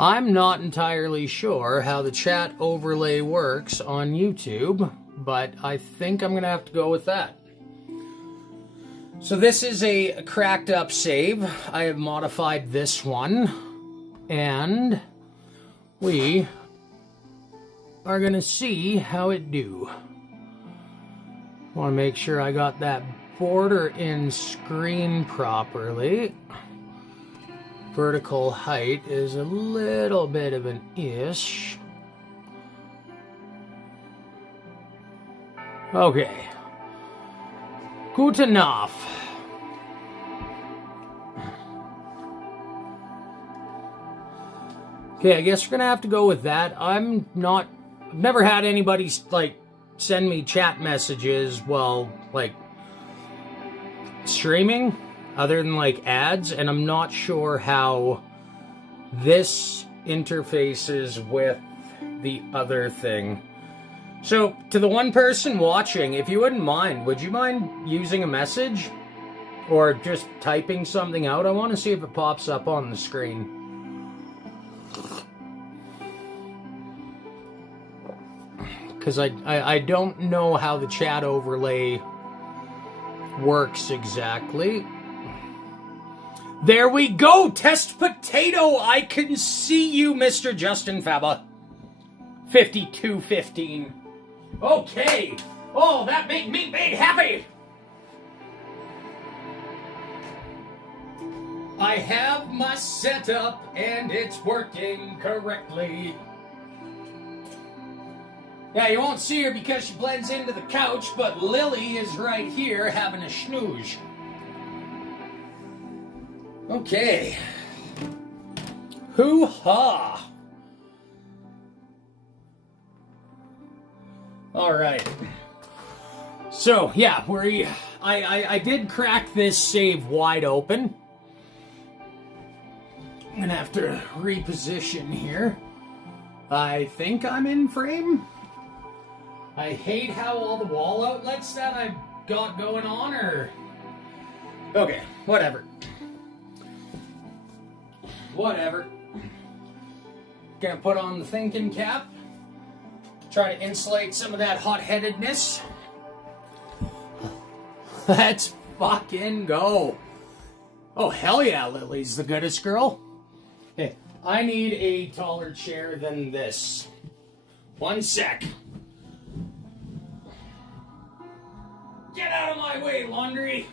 I'm not entirely sure how the chat overlay works on YouTube, but I think I'm going to have to go with that. So this is a cracked up save. I have modified this one, and we are going to see how it do. Want to make sure I got that border in screen properly. Vertical height is a little bit of an ish. Okay. Good enough. Okay, I guess we're gonna have to go with that. I've never had anybody, like, send me chat messages while, like, streaming, other than, like, ads, and I'm not sure how this interfaces with the other thing. So, to the one person watching, if you wouldn't mind, would you mind using a message? Or just typing something out? I want to see if it pops up on the screen. Because I don't know how the chat overlay works exactly. There we go! Test potato! I can see you, Mr. Justin Faba. 5215. Okay. Oh, that made me happy. I have my setup and it's working correctly. Yeah, you won't see her because she blends into the couch, but Lily is right here having a snooze. Okay. Hoo-ha! Alright. So, yeah, I did crack this save wide open. I'm gonna have to reposition here. I think I'm in frame. I hate how all the wall outlets that I've got going on are... Okay, whatever. Whatever. Gonna put on the thinking cap. Try to insulate some of that hot-headedness. Let's fucking go. Oh, hell yeah, Lily's the goodest girl. Hey, I need a taller chair than this. One sec. Get out of my way, laundry.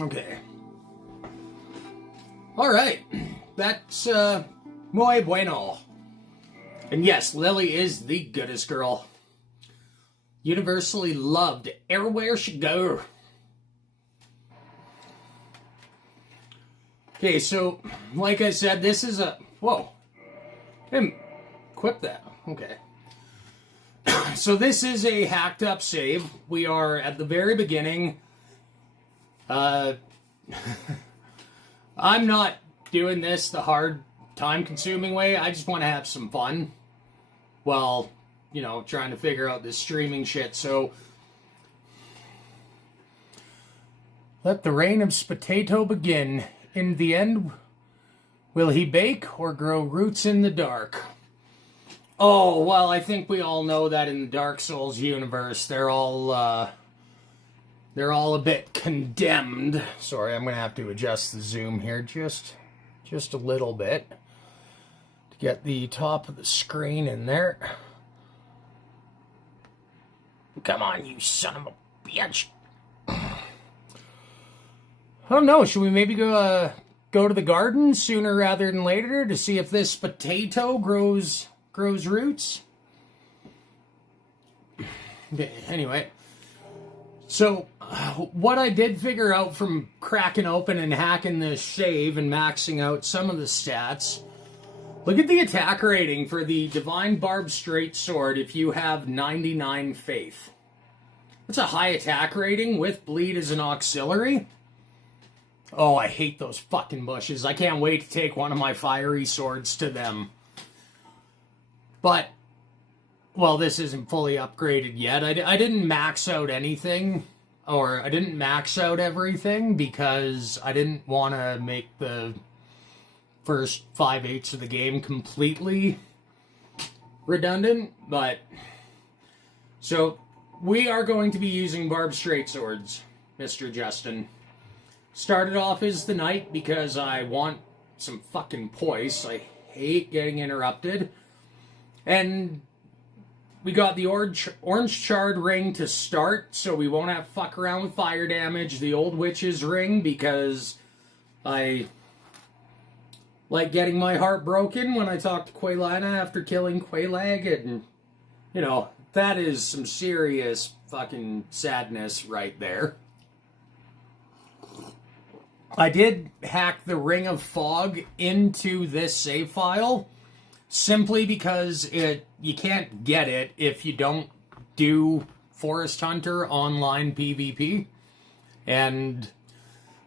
Okay. All right. That's muy bueno. And yes, Lily is the goodest girl. Universally loved everywhere she go. Okay, so like I said, this is a... Whoa. Didn't equip that. Okay. So this is a hacked up save. We are at the very beginning. I'm not doing this the hard, time-consuming way. I just want to have some fun while, you know, trying to figure out this streaming shit. So, let the reign of Spotato begin. In the end, will he bake or grow roots in the dark? Oh, well, I think we all know that in the Dark Souls universe, they're all a bit condemned. Sorry, I'm going to have to adjust the zoom here just a little bit to get the top of the screen in there. Come on, you son of a bitch. I don't know, should we maybe go to the garden sooner rather than later to see if this potato grows roots? Okay, anyway. So, what I did figure out from cracking open and hacking this save and maxing out some of the stats, look at the attack rating for the Divine Barbed Straight Sword if you have 99 faith. That's a high attack rating with bleed as an auxiliary. Oh, I hate those fucking bushes. I can't wait to take one of my fiery swords to them. But, well, this isn't fully upgraded yet. I didn't max out anything, or I didn't max out everything because I didn't want to make the first 5/8 of the game completely redundant. But, so, we are going to be using barbed straight swords, Mr. Justin. Started off as the knight because I want some fucking poise. I hate getting interrupted. And we got the orange charred ring to start, so we won't have to fuck around with fire damage. The old witch's ring, because I like getting my heart broken when I talk to Quaylana after killing Quaylag, and, you know, that is some serious fucking sadness right there. I did hack the Ring of Fog into this save file, simply because you can't get it if you don't do Forest Hunter online PvP. And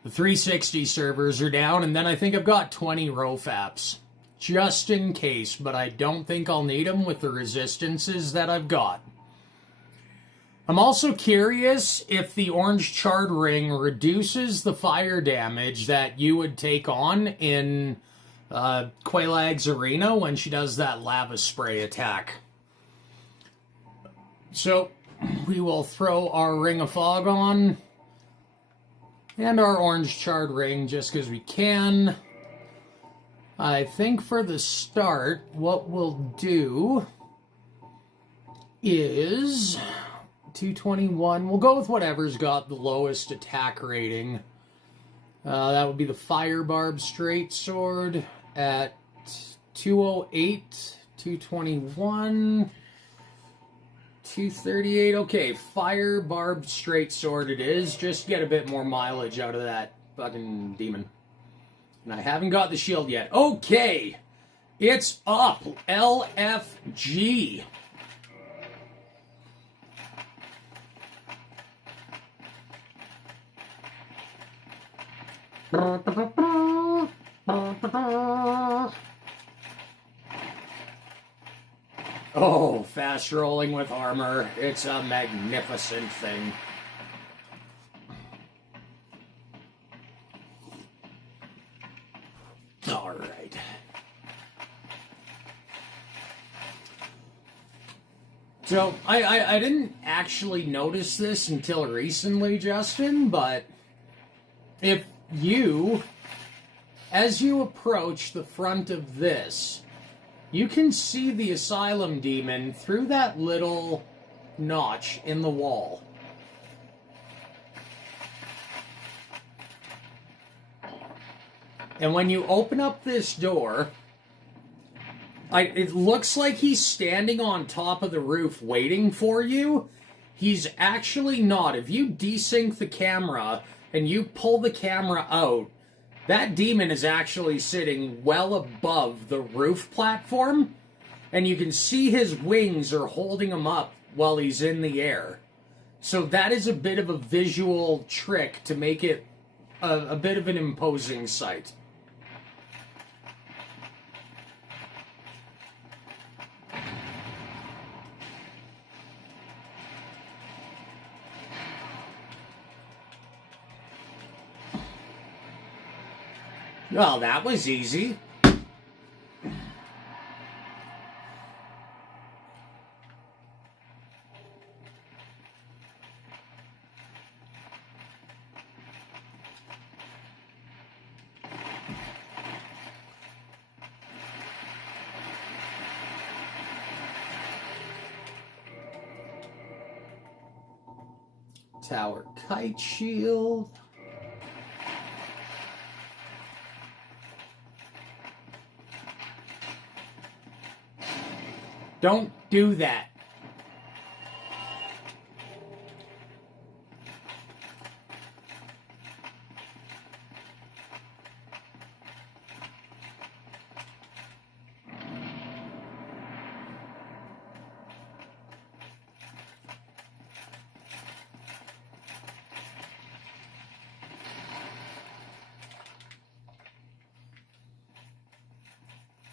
the 360 servers are down, and then I think I've got 20 rofaps. Just in case, but I don't think I'll need them with the resistances that I've got. I'm also curious if the orange charred ring reduces the fire damage that you would take on in Quaylag's arena when she does that lava spray attack. So, we will throw our Ring of Fog on, and our orange charred ring just because we can. I think for the start, what we'll do is 221. We'll go with whatever's got the lowest attack rating. That would be the Fire Barb Straight Sword at 208, 221, 238. Okay, Fire Barb Straight Sword it is. Just get a bit more mileage out of that fucking demon. And I haven't got the shield yet. Okay, it's up. LFG. Oh, fast rolling with armor. It's a magnificent thing. All right. So, I didn't actually notice this until recently, Justin, but if you, as you approach the front of this, you can see the Asylum Demon through that little notch in the wall. And when you open up this door, it looks like he's standing on top of the roof waiting for you. He's actually not. If you desync the camera and you pull the camera out, that demon is actually sitting well above the roof platform, and you can see his wings are holding him up while he's in the air. So that is a bit of a visual trick to make it a bit of an imposing sight. Well, that was easy. Tower kite shield. Don't do that.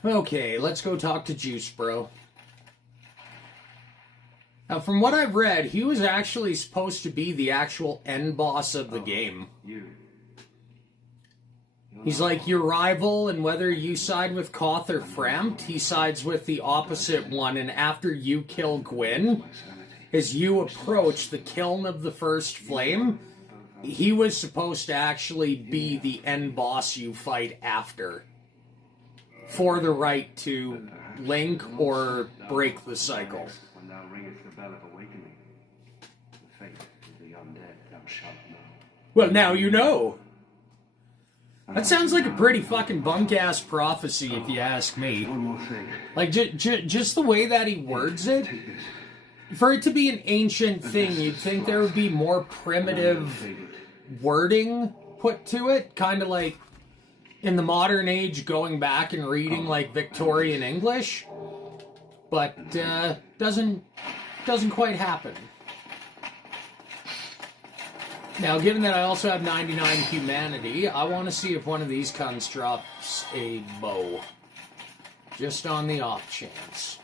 Okay, let's go talk to Juice Bro. Now, from what I've read, he was actually supposed to be the actual end boss of the game. He's like your rival, and whether you side with Koth or Frempt, he sides with the opposite one, and after you kill Gwyn, as you approach the kiln of the first flame, he was supposed to actually be the end boss you fight after, for the right to link or break the cycle. When thou ringest the bell of awakening, the fate of the undead thou shalt know. Well, now you know. That sounds like a pretty fucking bunk-ass prophecy, if you ask me. One more thing. Like, just the way that he words it, for it to be an ancient thing, you'd think there would be more primitive wording put to it, kind of like in the modern age going back and reading like Victorian English, but doesn't quite happen. Now, given that I also have 99 humanity, I want to see if one of these cunts drops a bow, just on the off chance.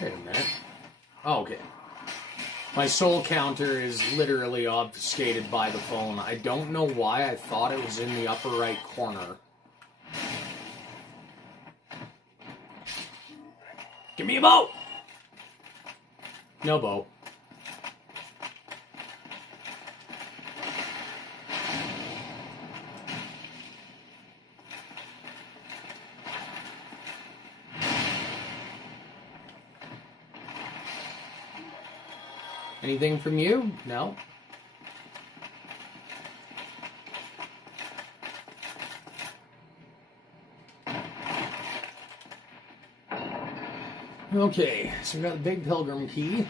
Wait a minute. Oh, okay. My soul counter is literally obfuscated by the phone. I don't know why I thought it was in the upper right corner. Give me a bow! No bow. Anything from you? No. Okay, so we got the big pilgrim key.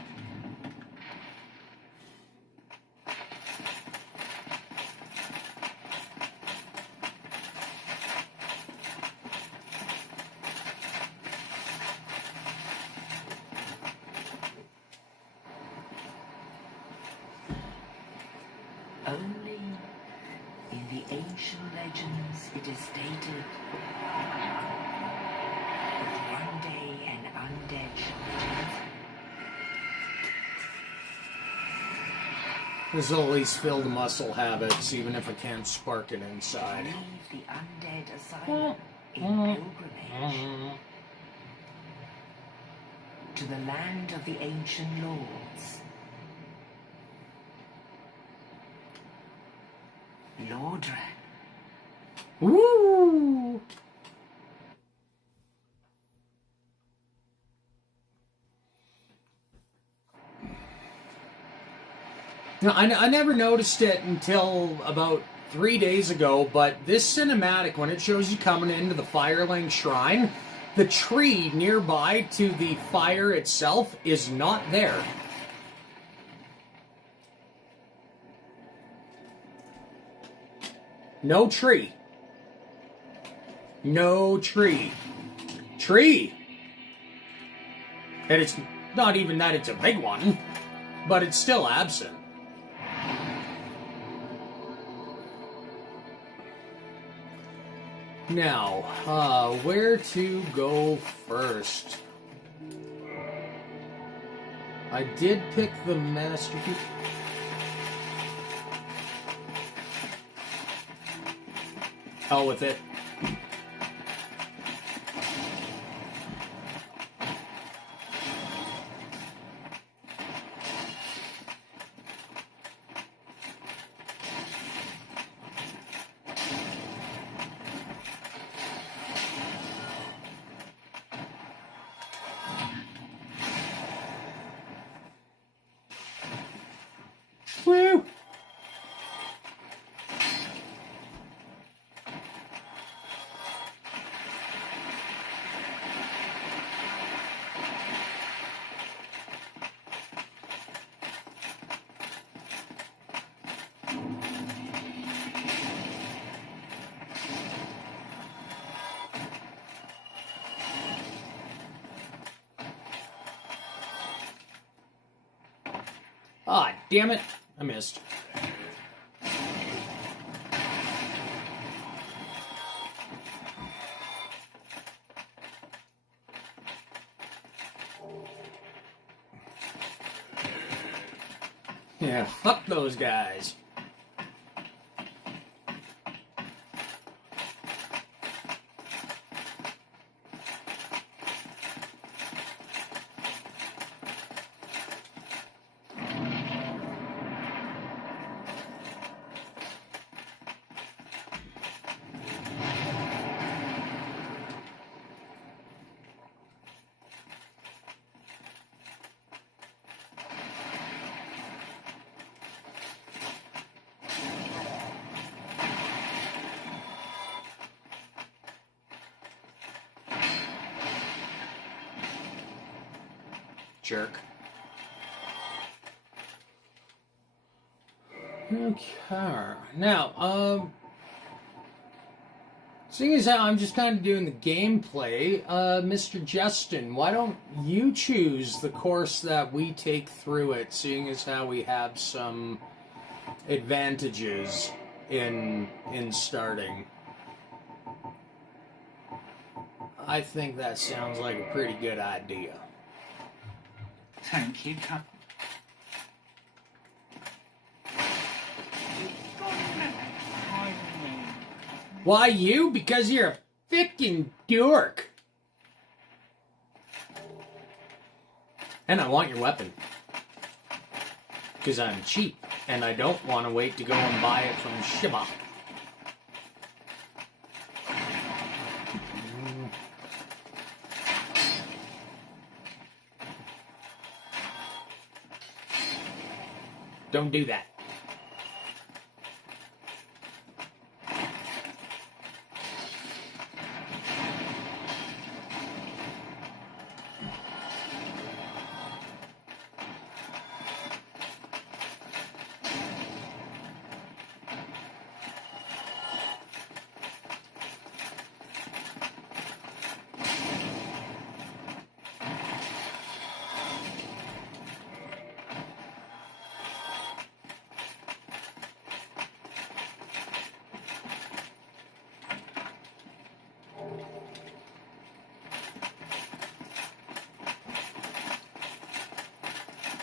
Only in the ancient legends it is stated that one day an undead shall return. This will at least fill the muscle habits, even if I can't spark it inside. Leave the undead asylum in pilgrimage to the land of the ancient lords. Lordran. Woo! Now, I never noticed it until about 3 days ago, but this cinematic, when it shows you coming into the Firelink Shrine, the tree nearby to the fire itself is not there. No tree. No tree. Tree! And it's not even that it's a big one, but it's still absent. Now, where to go first? I did pick the masterpiece. Hell with it. Woo! Ah, damn it. I missed. Yeah, fuck those guys. Jerk. Okay. Now, seeing as how I'm just kind of doing the gameplay, Mr. Justin, why don't you choose the course that we take through it, seeing as how we have some advantages in starting? I think that sounds like a pretty good idea. Thank you, Captain. Why you? Because you're a fucking dork. And I want your weapon. Because I'm cheap, and I don't want to wait to go and buy it from Shiba. Don't do that.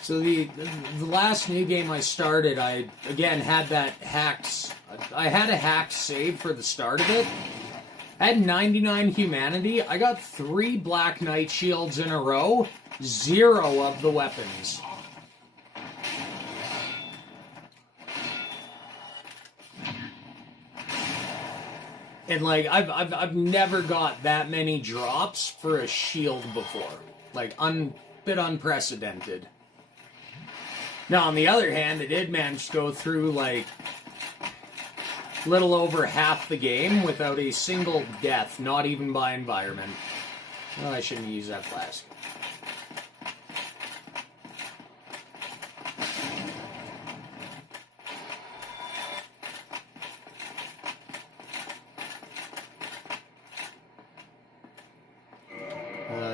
So the last new game I started, I again had that hacked. I had a hacked save for the start of it. I had 99 humanity. I got 3 Black Knight shields in a row, 0 of the weapons. And like I've never got that many drops for a shield before. Like bit unprecedented. Now, on the other hand, I did manage to go through, like, little over half the game without a single death, not even by environment. Oh, I shouldn't use that flask.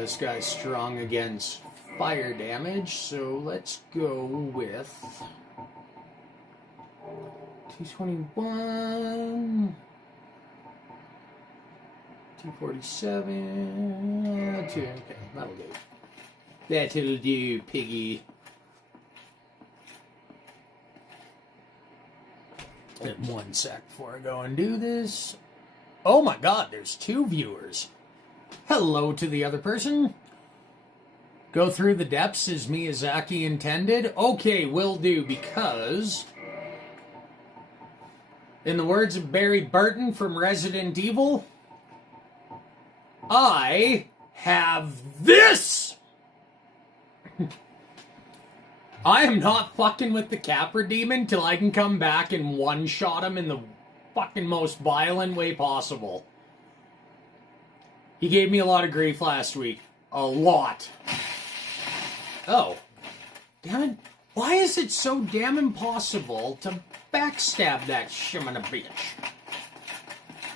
This guy's strong against fire damage, so let's go with 221, 247, okay, that'll do. That'll do, piggy. And 1 sec before I go and do this. Oh my god, there's 2 viewers. Hello to the other person. Go through the depths as Miyazaki intended? Okay, will do, because in the words of Barry Burton from Resident Evil, I have this! I am not fucking with the Capra Demon till I can come back and one-shot him in the fucking most violent way possible. He gave me a lot of grief last week. A lot. Oh. Damn it. Why is it so damn impossible to backstab that shimmin' a bitch?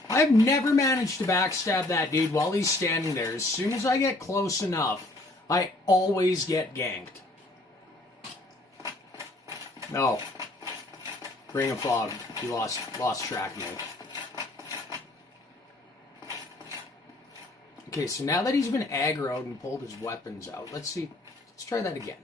I've never managed to backstab that dude while he's standing there. As soon as I get close enough, I always get ganked. No. Ring of Fog. He lost track of me. Okay, so now that he's been aggroed and pulled his weapons out, let's see. Let's try that again.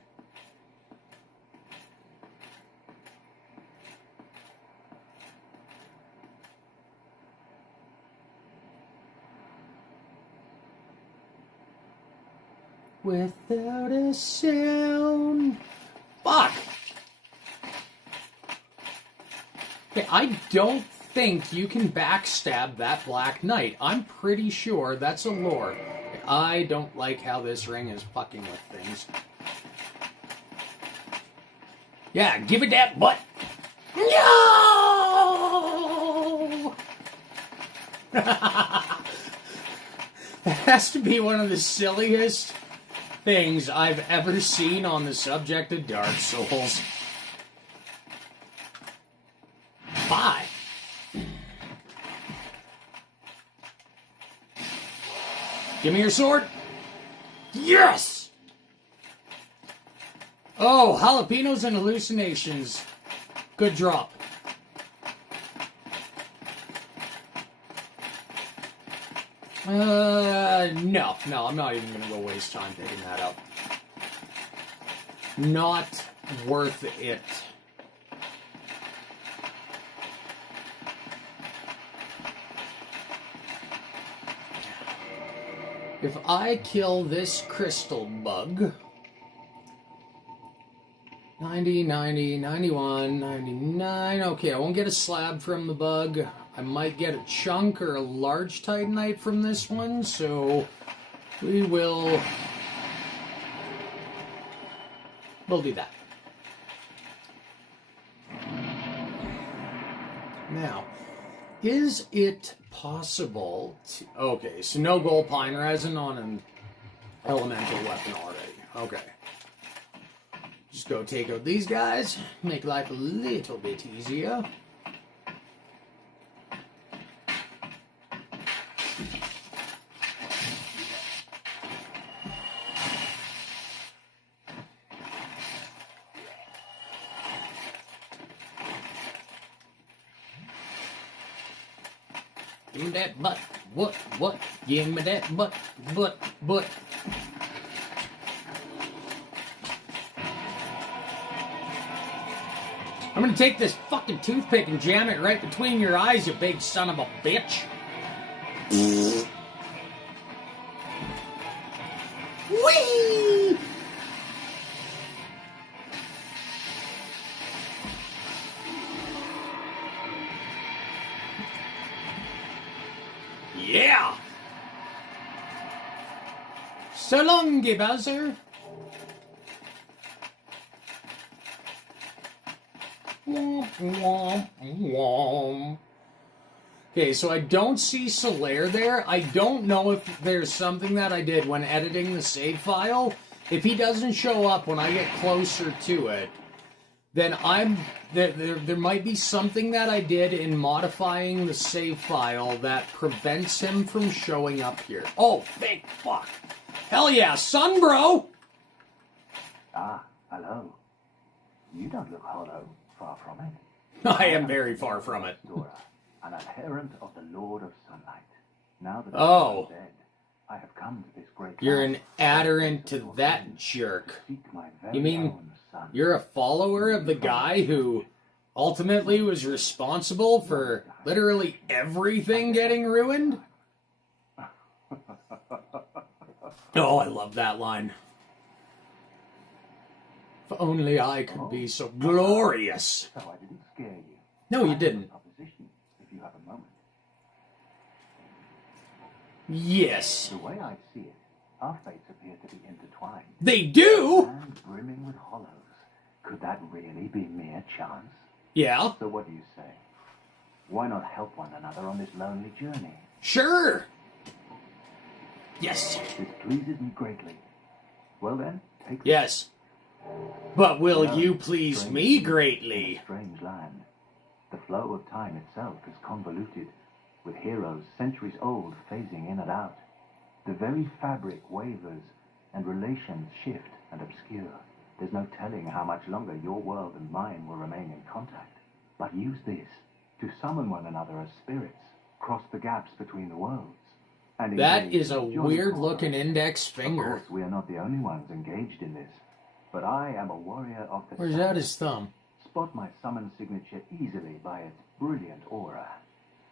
without a sound. Fuck! Okay, I don't think you can backstab that Black Knight. I'm pretty sure that's a lore. I don't like how this ring is fucking with things. Yeah, give it that butt. No! That has to be one of the silliest things I've ever seen on the subject of Dark Souls. Bye. Give me your sword. Yes! Oh, jalapenos and hallucinations. Good drop. No, I'm not even gonna go waste time picking that up. Not worth it. If I kill this crystal bug, 90, 90, 91, 99, okay, I won't get a slab from the bug. I might get a chunk or a large titanite from this one, so we'll do that. Now, is it possible to... Okay, so no gold pine resin on an elemental weapon already. Okay. Just go take out these guys. Make life a little bit easier. Give me that butt. What? Give me that butt. I'm gonna take this fucking toothpick and jam it right between your eyes, you big son of a bitch. Whee! Yeah! So long, Bowser. Okay, so I don't see Solaire there. I don't know if there's something that I did when editing the save file. If he doesn't show up when I get closer to it, then there might be something that I did in modifying the save file that prevents him from showing up here. Oh, thank fuck. Hell yeah, son, bro! Ah, hello. You don't look hollow. Far from it. I am very far from it. Dora, an adherent of the Lord of Sunlight. Now that Oh. I'm dead, I have come to this great You're land an adherent to that jerk. to seek my very You mean own son. you're a follower of the guy who ultimately was responsible for literally everything getting ruined? Oh, I love that line. If only I could be so glorious. So I didn't scare you. No, you I have a didn't. proposition, if you have a moment. Yes. The way I see it, our fates appear to be intertwined. They do? And brimming with hollows. Could that really be mere chance? Yeah. So what do you say? Why not help one another on this lonely journey? Sure. Yes. This pleases me greatly. Well then, take this. Yes. But will No, you please strange me in a greatly? strange land. The flow of time itself is convoluted, with heroes centuries old phasing in and out. The very fabric wavers, and relations shift and obscure. There's no telling how much longer your world and mine will remain in contact. But use this to summon one another as spirits, cross the gaps between the worlds. And That engage is a in joint weird-looking cooperation. index Of finger. course, we are not the only ones engaged in this. But I am a warrior of the Where's sun. that his thumb? Spot my summon signature easily by its brilliant aura.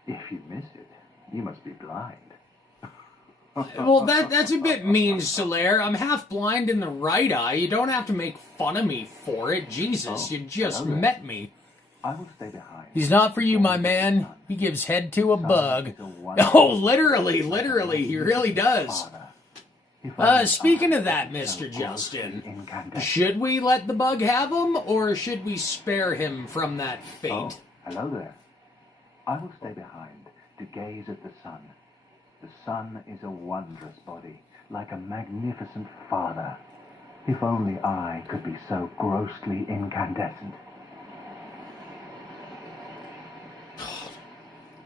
If you miss it, you must be blind. Well, that's a bit mean, Solaire. I'm half blind in the right eye. You don't have to make fun of me for it. Jesus, you just met me. I will stay behind. He's not for you, my man. He gives head to a bug. Oh, literally, he really does. Speaking of that, Mr. Justin, should we let the bug have him, or should we spare him from that fate? Oh, hello there. I will stay behind to gaze at the sun. The sun is a wondrous body, like a magnificent father. If only I could be so grossly incandescent.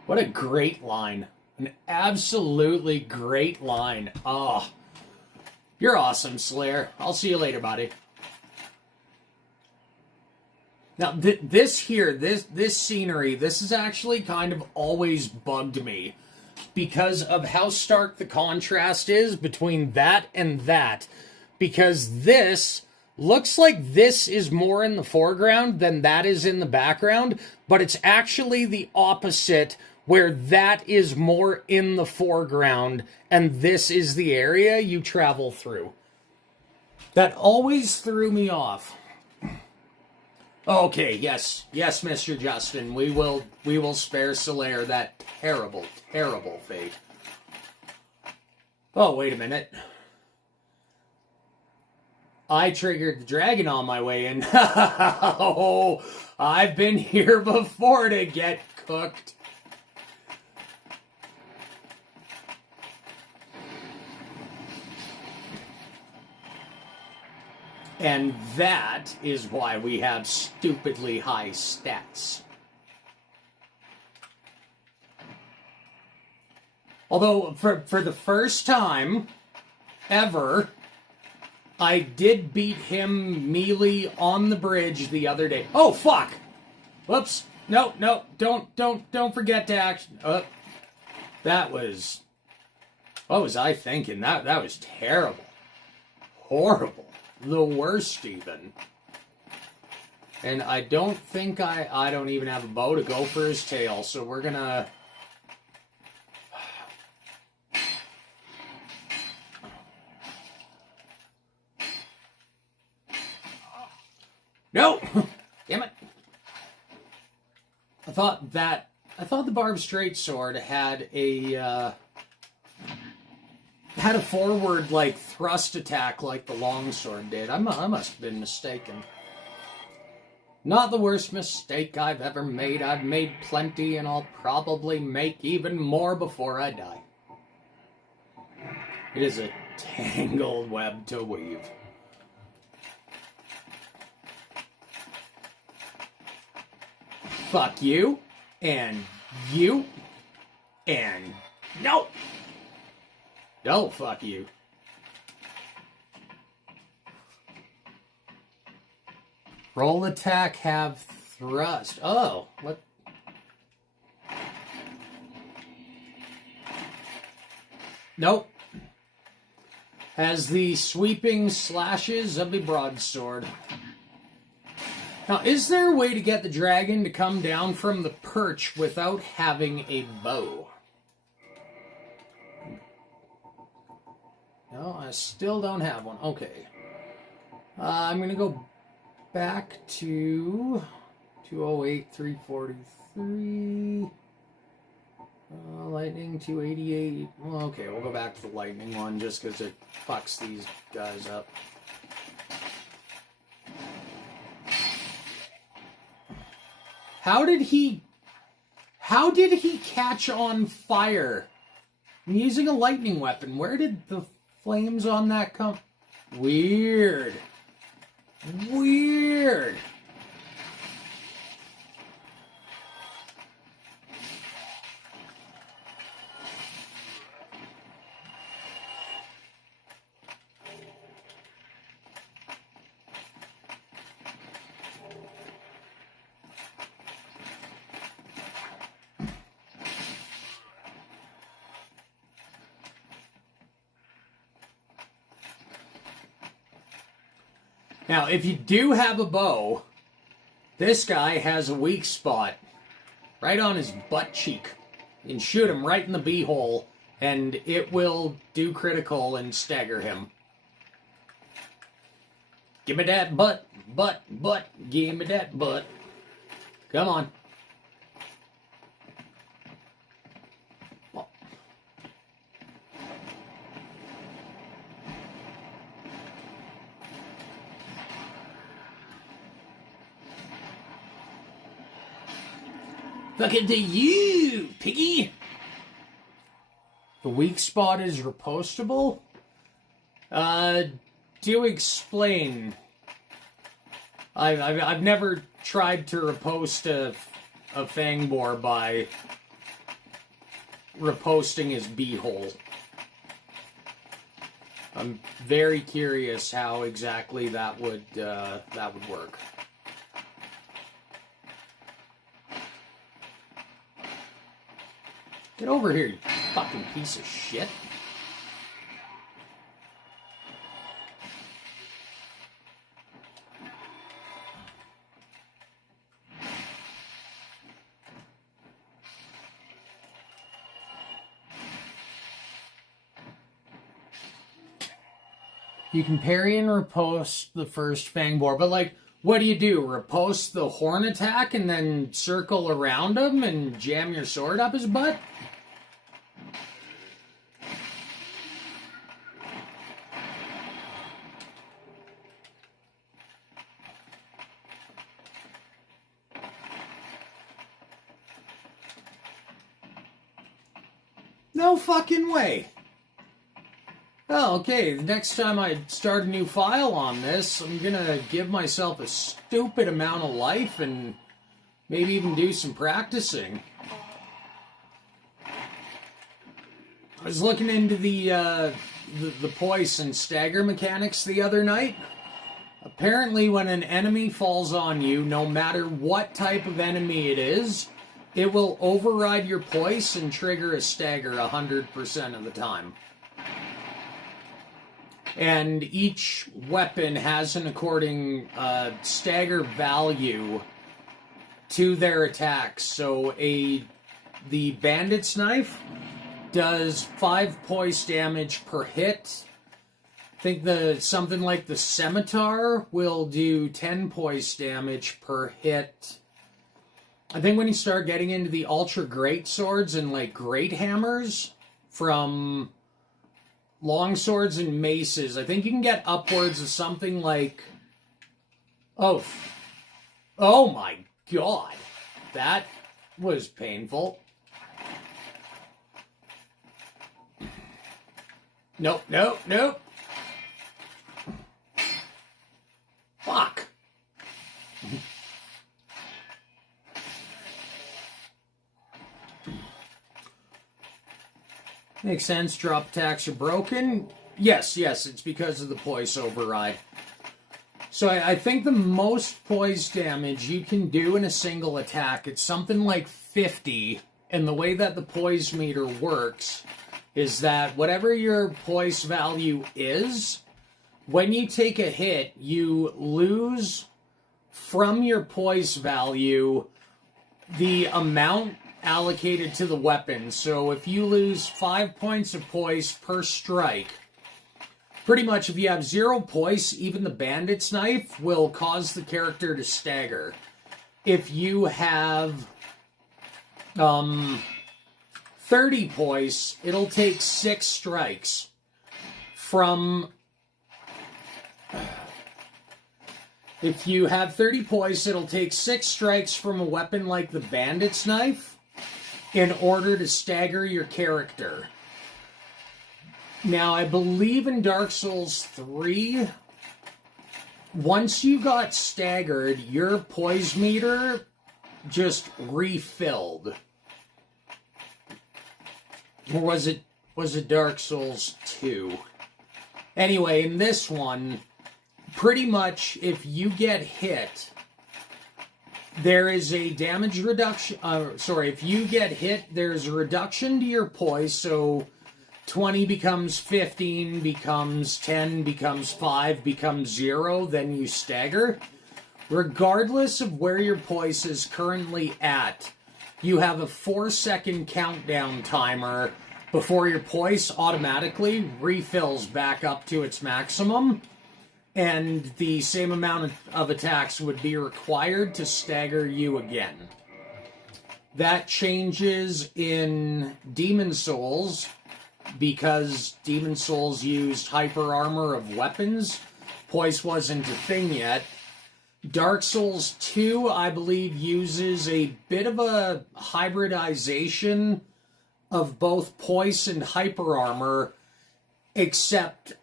What a great line. An absolutely great line. Oh, you're awesome, Slayer. I'll see you later, buddy. Now, this scenery, this has actually kind of always bugged me because of how stark the contrast is between that and that. Because this looks like this is more in the foreground than that is in the background, but it's actually the opposite, where that is more in the foreground and this is the area you travel through. That always threw me off. Okay, yes, Mr. Justin, we will spare Solaire that terrible, terrible fate. Oh, wait a minute. I triggered the dragon on my way in. Oh, I've been here before to get cooked. And that is why we have stupidly high stats. Although, for the first time ever, I did beat him melee on the bridge the other day. Oh, fuck! Whoops. No, don't forget to action. That was... What was I thinking? That was terrible. Horrible. The worst, even. And I don't think I don't even have a bow to go for his tail, so we're gonna... No! Damn it. I thought the barbed straight sword had a forward, like, thrust attack like the longsword did. I must have been mistaken. Not the worst mistake I've ever made. I've made plenty, and I'll probably make even more before I die. It is a tangled web to weave. Fuck you, and you, and no! No, fuck you. Roll attack, have thrust. Oh, what? Nope. Has the sweeping slashes of the broadsword. Now, is there a way to get the dragon to come down from the perch without having a bow? No, I still don't have one. Okay. I'm going to go back to 208, 343. Lightning, 288. Well, okay, we'll go back to the lightning one just because it fucks these guys up. How did he catch on fire? I'm using a lightning weapon. Where did the flames on that come? Weird. Weird. Now, if you do have a bow, this guy has a weak spot right on his butt cheek. You can shoot him right in the beehole and it will do critical and stagger him. Give me that butt. Give me that butt. Come on. Fucking to you, piggy. The weak spot is repostable? Do explain. I've never tried to repost a Fangbore by reposting his beehole. I'm very curious how exactly that would work. Get over here, you fucking piece of shit. You can parry and riposte the first Fangbore, but like, what do? Riposte the horn attack and then circle around him and jam your sword up his butt? No fucking way. Oh, okay, the next time I start a new file on this, I'm gonna give myself a stupid amount of life and maybe even do some practicing. I was looking into the poise and stagger mechanics the other night. Apparently when an enemy falls on you, no matter what type of enemy it is, it will override your poise and trigger a stagger 100% of the time. And each weapon has an according stagger value to their attacks. So the bandit's knife does 5 poise damage per hit. I think something like the scimitar will do 10 poise damage per hit. I think when you start getting into the ultra great swords and like great hammers from long swords and maces, I think you can get upwards of something like, oh my god, that was painful. Nope. Fuck. Makes sense. Drop attacks are broken. Yes, it's because of the poise override. So I think the most poise damage you can do in a single attack, it's something like 50. And the way that the poise meter works is that whatever your poise value is, when you take a hit, you lose from your poise value the amount allocated to the weapon. So if you lose 5 points of poise per strike, pretty much if you have 0 poise, even the bandit's knife will cause the character to stagger. If you have 30 poise, it'll take 6 strikes from... If you have 30 poise, it'll take 6 strikes from a weapon like the bandit's knife in order to stagger your character. Now, I believe in Dark Souls 3, once you got staggered, your poise meter just refilled. Or was it Dark Souls 2? Anyway, in this one, pretty much if you get hit, there is a damage reduction. If you get hit, there's a reduction to your poise. So 20 becomes 15, becomes 10, becomes 5, becomes 0. Then you stagger. Regardless of where your poise is currently at, you have a 4-second countdown timer before your poise automatically refills back up to its maximum, and the same amount of attacks would be required to stagger you again. That changes in Demon Souls, because Demon Souls used hyper armor of weapons. Poise wasn't a thing yet. Dark Souls 2, I believe, uses a bit of a hybridization of both poise and hyper armor, except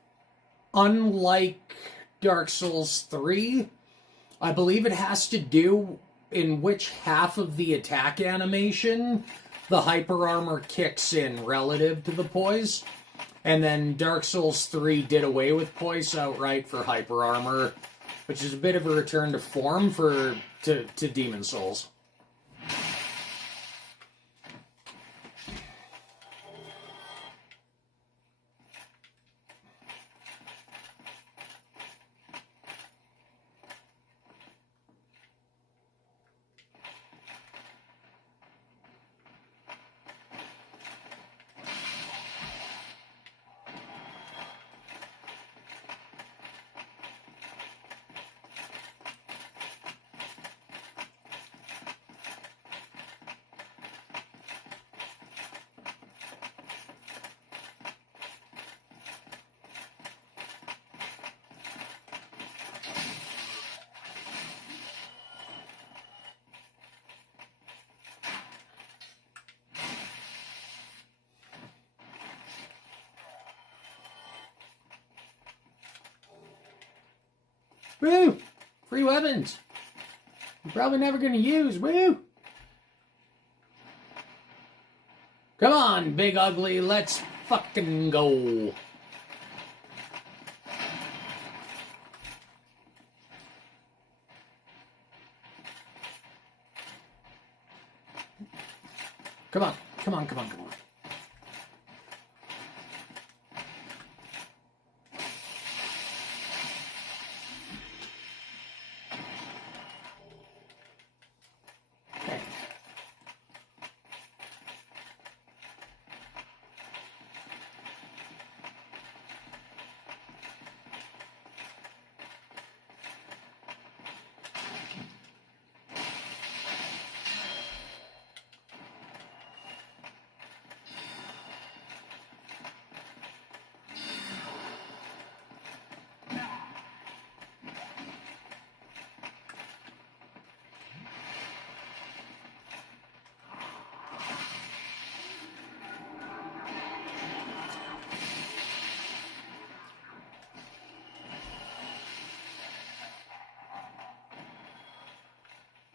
unlike Dark Souls 3, I believe it has to do in which half of the attack animation the hyper armor kicks in relative to the poise. And then Dark Souls 3 did away with poise outright for hyper armor, which is a bit of a return to form to Demon Souls. Woo! Free weapons! You're probably never gonna use. Woo! Come on, Big Ugly, let's fucking go. Come on, come on, come on, come on.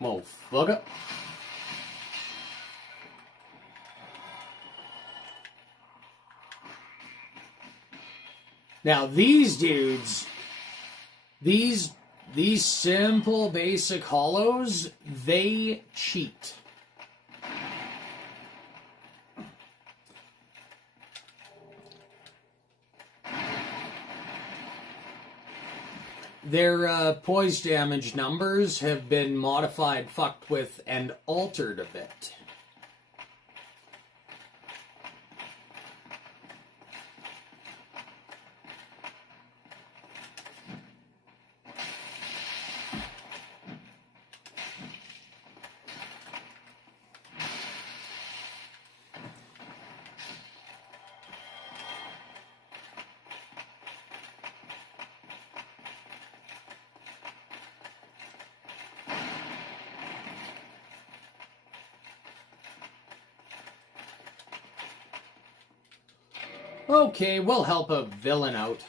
Motherfucker. Now these dudes, these simple basic hollows, they cheat. Their poise damage numbers have been modified, fucked with, and altered a bit. Okay, we'll help a villain out.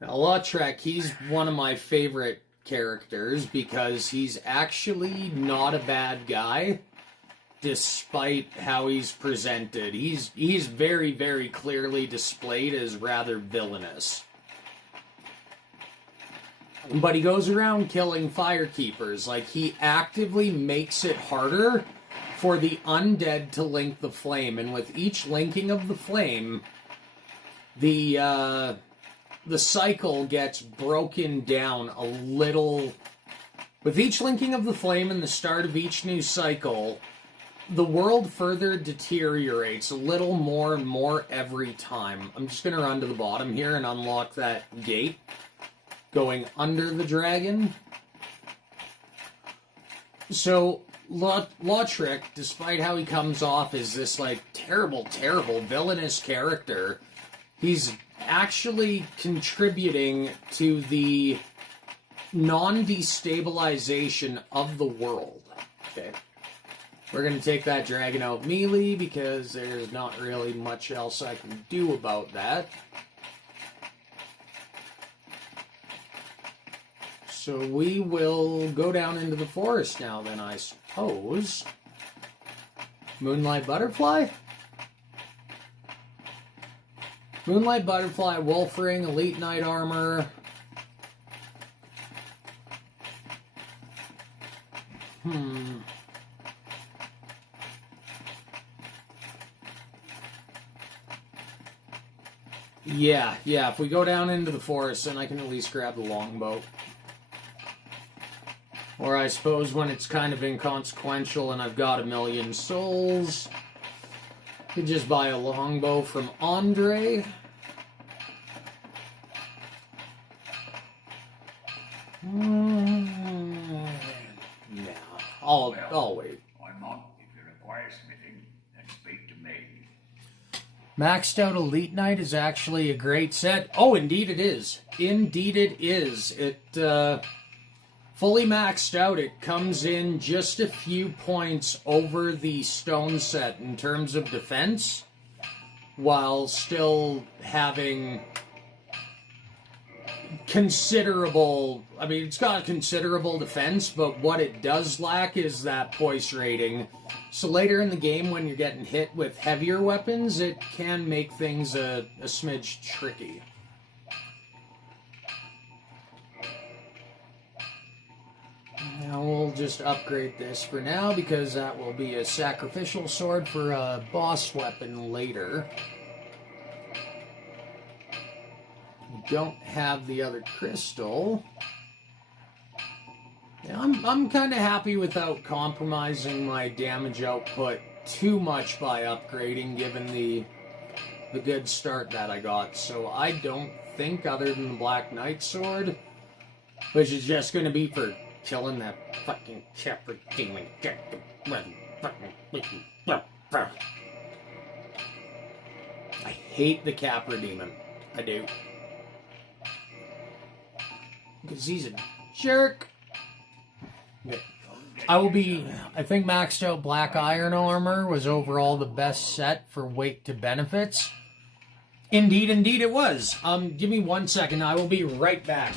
Now, Lautrec, he's one of my favorite characters because he's actually not a bad guy, despite how he's presented. He's very, very clearly displayed as rather villainous. But he goes around killing firekeepers. Like, he actively makes it harder for the undead to link the flame, and with each linking of the flame, the cycle gets broken down a little With each linking of the flame and the start of each new cycle, the world further deteriorates a little more and more every time. I'm just going to run to the bottom here and unlock that gate going under the dragon. So, Lautrec, despite how he comes off as this, like, terrible, terrible, villainous character, he's actually contributing to the non-destabilization of the world. Okay. We're going to take that dragon out melee because there's not really much else I can do about that. So we will go down into the forest now then, I suppose. Moonlight Butterfly? Moonlight Butterfly, Wolf Ring, Elite Knight Armor. Yeah, if we go down into the forest, then I can at least grab the longbow. Or I suppose when it's kind of inconsequential and I've got 1,000,000 souls, I could just buy a longbow from Andre. Yeah, I'll wait. Or not, if you require smithing, then speak to me. Maxed out Elite Knight is actually a great set. Oh, indeed it is. Indeed it is. It, fully maxed out, it comes in just a few points over the stone set in terms of defense, while still having considerable... I mean, it's got considerable defense, but what it does lack is that poise rating. So later in the game, when you're getting hit with heavier weapons, it can make things a smidge tricky. Now we'll just upgrade this for now, because that will be a sacrificial sword for a boss weapon later. We don't have the other crystal. Yeah, I'm kind of happy without compromising my damage output too much by upgrading, given the good start that I got. So I don't think, other than the Black Knight sword, which is just going to be for killing that fucking Capra demon. I hate the Capra demon. I do. Because he's a jerk. I think maxed out Black Iron Armor was overall the best set for weight to benefits. Indeed it was. Give me 1 second. I will be right back.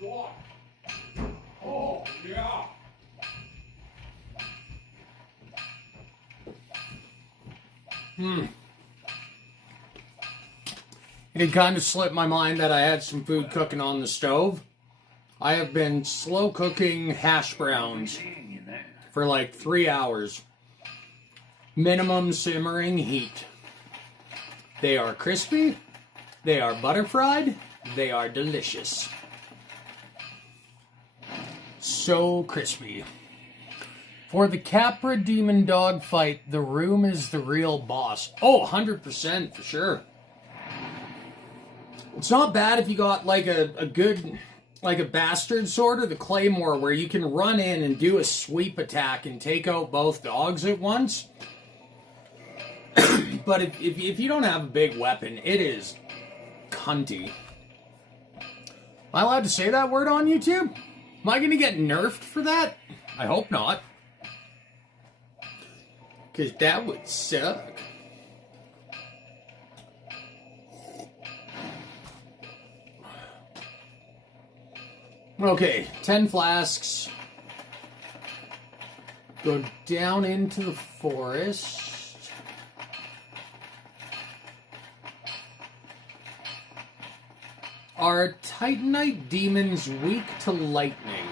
What? Oh, yeah. It had kind of slipped my mind that I had some food cooking on the stove. I have been slow cooking hash browns for like 3 hours. Minimum simmering heat. They are crispy. They are butter fried. They are delicious. So crispy. For the Capra Demon Dog fight, the room is the real boss. Oh, 100% for sure. It's not bad if you got like a good, like a bastard sword or the claymore where you can run in and do a sweep attack and take out both dogs at once. But if you don't have a big weapon, it is cunty. Am I allowed to say that word on YouTube? Am I going to get nerfed for that? I hope not. Because that would suck. Okay, 10 flasks. Go down into the forest. Are Titanite demons weak to lightning?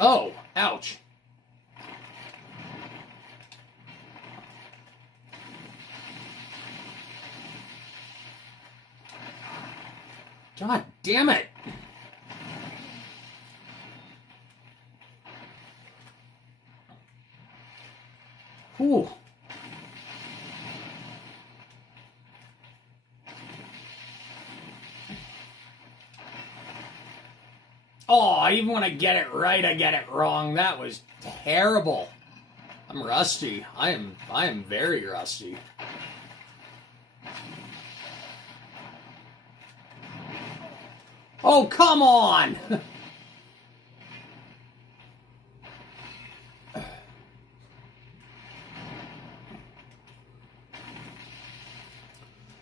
Oh, ouch. God damn it. Whew. Oh, even when I get it right, I get it wrong. That was terrible. I'm rusty. I am very rusty. Oh, come on!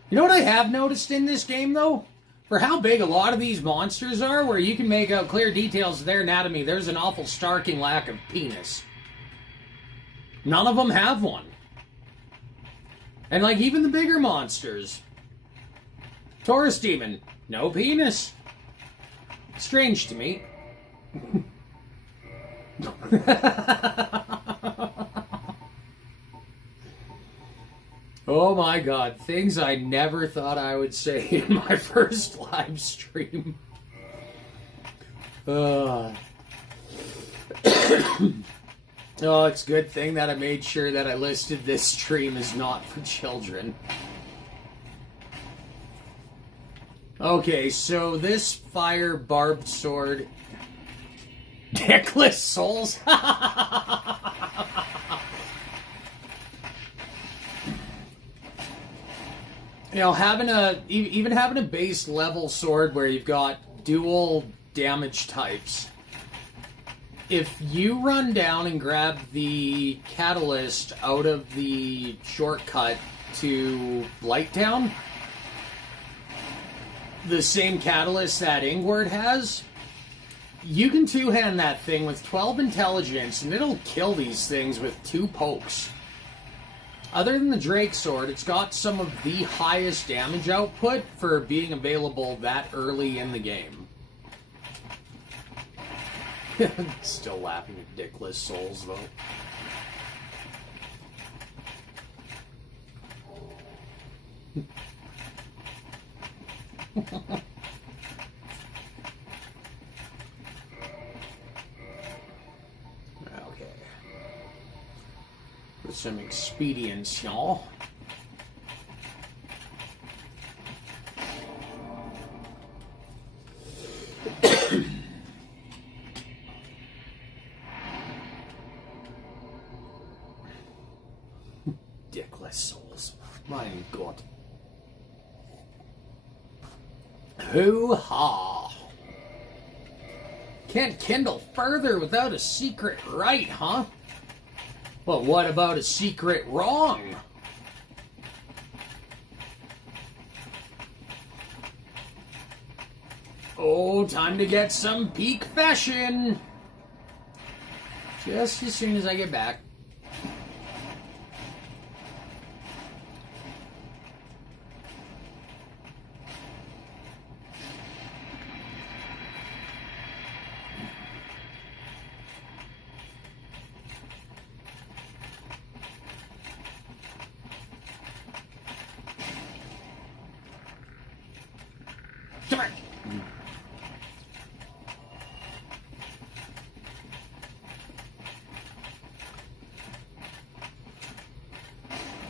You know what I have noticed in this game, though? For how big a lot of these monsters are, where you can make out clear details of their anatomy, there's an awful starking lack of penis. None of them have one. And like even the bigger monsters. Taurus Demon, no penis. Strange to me. Oh my god, things I never thought I would say in my first live stream. Oh, it's a good thing that I made sure that I listed this stream as not for children. Okay, so this fire barbed sword... Dickless souls? You know, even having a base level sword where you've got dual damage types. If you run down and grab the catalyst out of the shortcut to Blighttown, the same catalyst that Ingward has, you can two-hand that thing with 12 intelligence and it'll kill these things with 2 pokes. Other than the Drake Sword, it's got some of the highest damage output for being available that early in the game. Still laughing at Dickless Souls, though. Okay. With some expedience, y'all. Dickless souls. My God. Hoo-ha. Can't kindle further without a secret right, huh? But what about a secret wrong? Oh, time to get some peak fashion. Just as soon as I get back. Come here.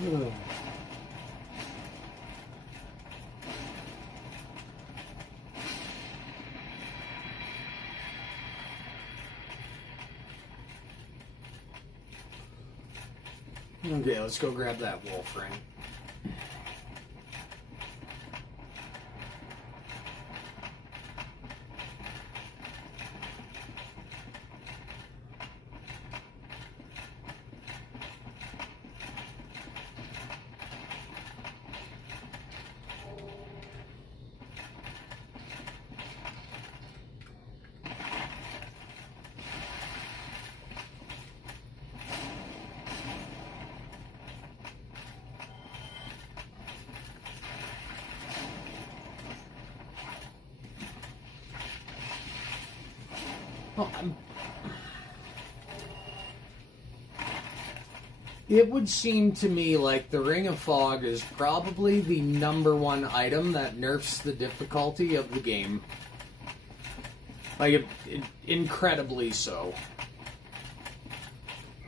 Ugh. Okay, let's go grab that wolf ring. It would seem to me like the Ring of Fog is probably the #1 item that nerfs the difficulty of the game. Like, incredibly so.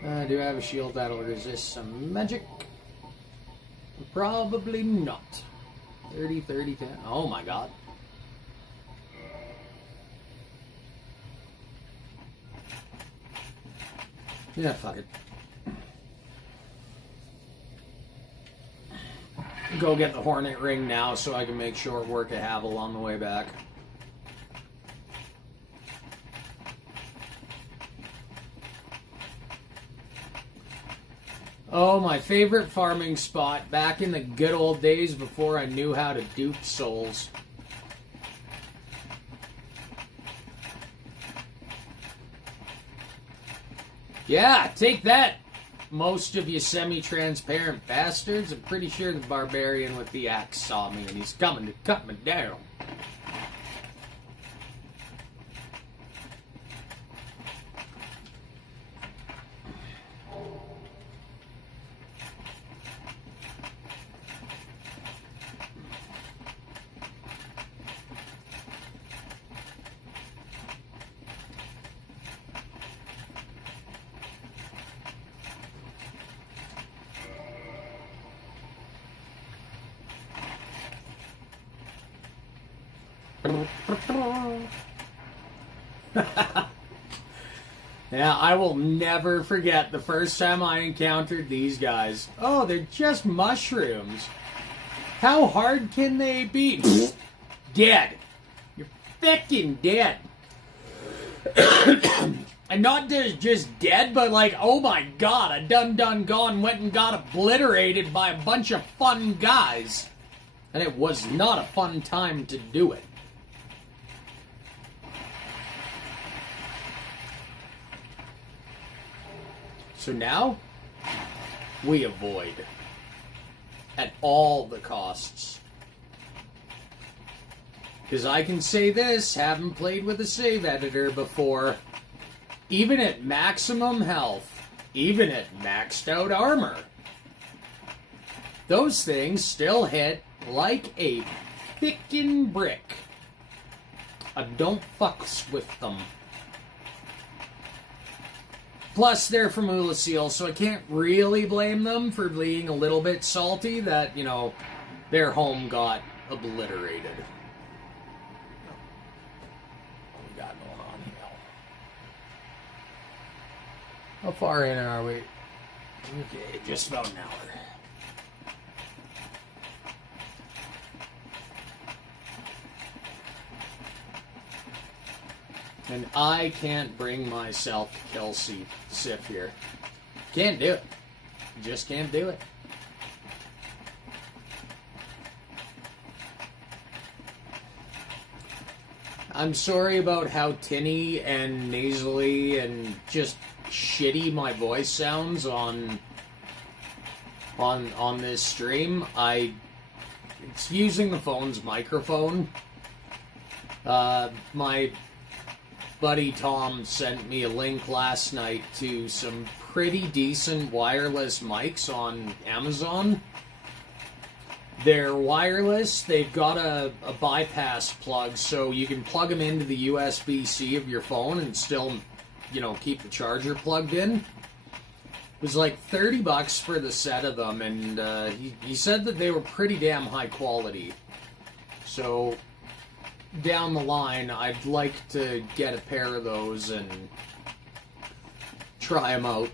Do I have a shield that'll resist some magic? Probably not. 30, 30, 10. Oh my god. Yeah, fuck it. Go get the Hornet Ring now so I can make short work of Havel on the way back. Oh, my favorite farming spot back in the good old days before I knew how to dupe souls. Yeah, take that, most of you semi-transparent bastards. I'm pretty sure the barbarian with the axe saw me and he's coming to cut me down. Yeah, I will never forget the first time I encountered these guys. Oh, they're just mushrooms. How hard can they be? Dead. You're fucking dead. And not just dead, but like, oh my god, I done gone, went and got obliterated by a bunch of fun guys. And it was not a fun time to do it. So now, we avoid at all the costs. Because I can say this, having played with a save editor before, even at maximum health, even at maxed out armor, those things still hit like a frickin' brick. I don't fucks with them. Plus, they're from Helloooooo, so I can't really blame them for being a little bit salty that, you know, their home got obliterated. What we got going on here? How far in are we? Okay, just about an hour. And I can't bring myself to kill Sif here. Can't do it. Just can't do it. I'm sorry about how tinny and nasally and just shitty my voice sounds on this stream. It's using the phone's microphone. My buddy Tom sent me a link last night to some pretty decent wireless mics on Amazon. They're wireless. They've got a bypass plug, so you can plug them into the USB-C of your phone and still, you know, keep the charger plugged in. It was like $30 for the set of them, and he said that they were pretty damn high quality. So down the line, I'd like to get a pair of those and try them out.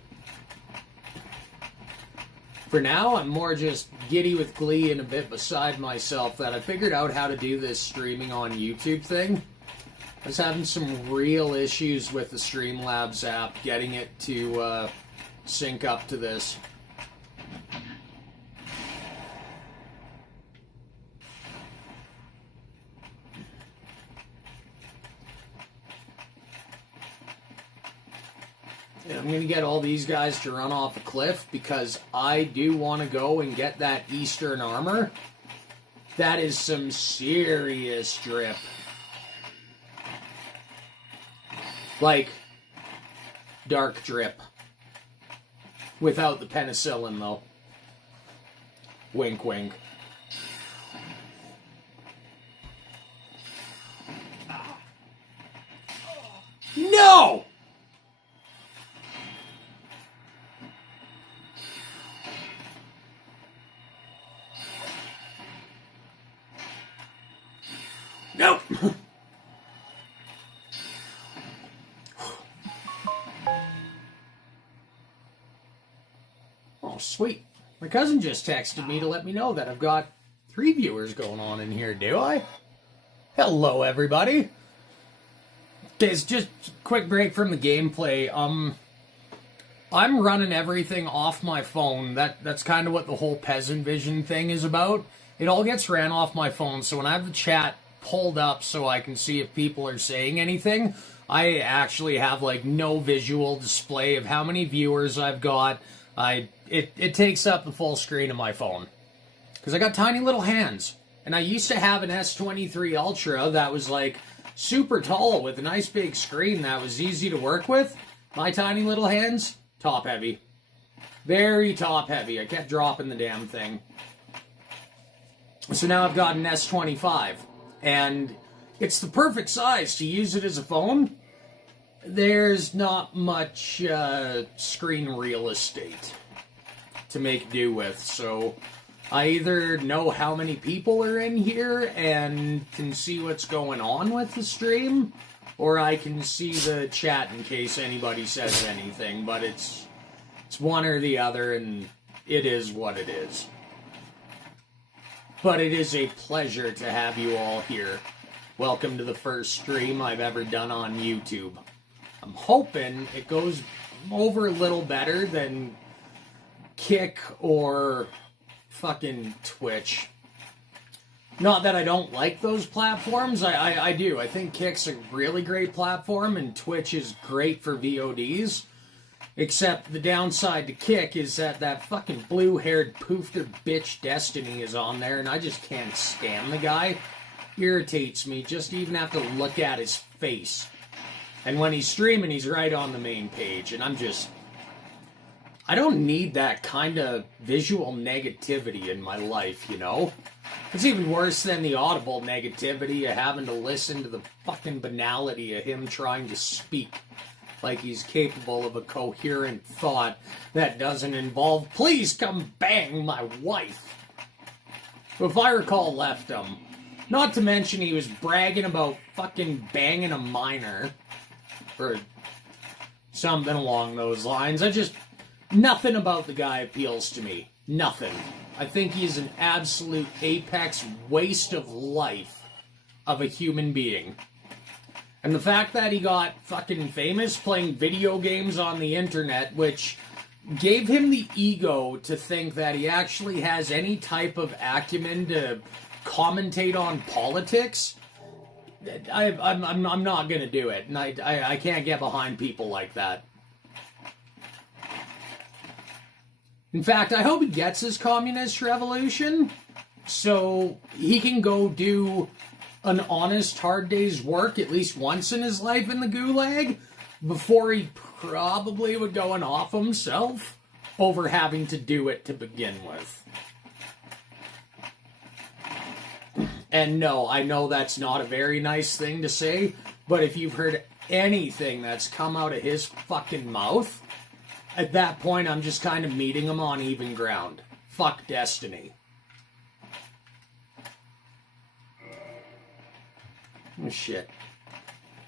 For now, I'm more just giddy with glee and a bit beside myself that I figured out how to do this streaming on YouTube thing. I was having some real issues with the Streamlabs app, getting it to sync up to this. I'm going to get all these guys to run off a cliff because I do want to go and get that Eastern armor. That is some serious drip. Like, dark drip. Without the penicillin, though. Wink, wink. No! Nope. Oh, sweet. My cousin just texted me to let me know that I've got 3 viewers going on in here, do I? Hello, everybody. Okay, it's just a quick break from the gameplay. I'm running everything off my phone. That's kind of what the whole PeasantVision thing is about. It all gets ran off my phone, so when I have the chat pulled up so I can see if people are saying anything, I actually have like no visual display of how many viewers I've got. It takes up the full screen of my phone because I got tiny little hands, and I used to have an S23 Ultra that was like super tall with a nice big screen that was easy to work with. My tiny little hands, top heavy, very top heavy. I kept dropping the damn thing. So now I've got an S25. And it's the perfect size to use it as a phone. There's not much screen real estate to make do with, so I either know how many people are in here and can see what's going on with the stream, or I can see the chat in case anybody says anything, but it's one or the other, and it is what it is. But it is a pleasure to have you all here. Welcome to the first stream I've ever done on YouTube. I'm hoping it goes over a little better than Kick or fucking Twitch. Not that I don't like those platforms, I do. I think Kick's a really great platform and Twitch is great for VODs. Except the downside to Kick is that fucking blue-haired poofter bitch Destiny is on there, and I just can't stand the guy. Irritates me just to even have to look at his face. And when he's streaming, he's right on the main page, and I don't need that kind of visual negativity in my life, you know? It's even worse than the audible negativity of having to listen to the fucking banality of him trying to speak like he's capable of a coherent thought that doesn't involve, please come bang my wife. If I recall left him. Not to mention he was bragging about fucking banging a minor. Or something along those lines. Nothing about the guy appeals to me. Nothing. I think he's an absolute apex waste of life of a human being. And the fact that he got fucking famous playing video games on the internet, which gave him the ego to think that he actually has any type of acumen to commentate on politics, I'm not going to do it. And I can't get behind people like that. In fact, I hope he gets his communist revolution so he can go do an honest, hard day's work at least once in his life in the gulag before he probably would go and off himself over having to do it to begin with. And no, I know that's not a very nice thing to say, but if you've heard anything that's come out of his fucking mouth, at that point I'm just kind of meeting him on even ground. Fuck Destiny. Oh shit.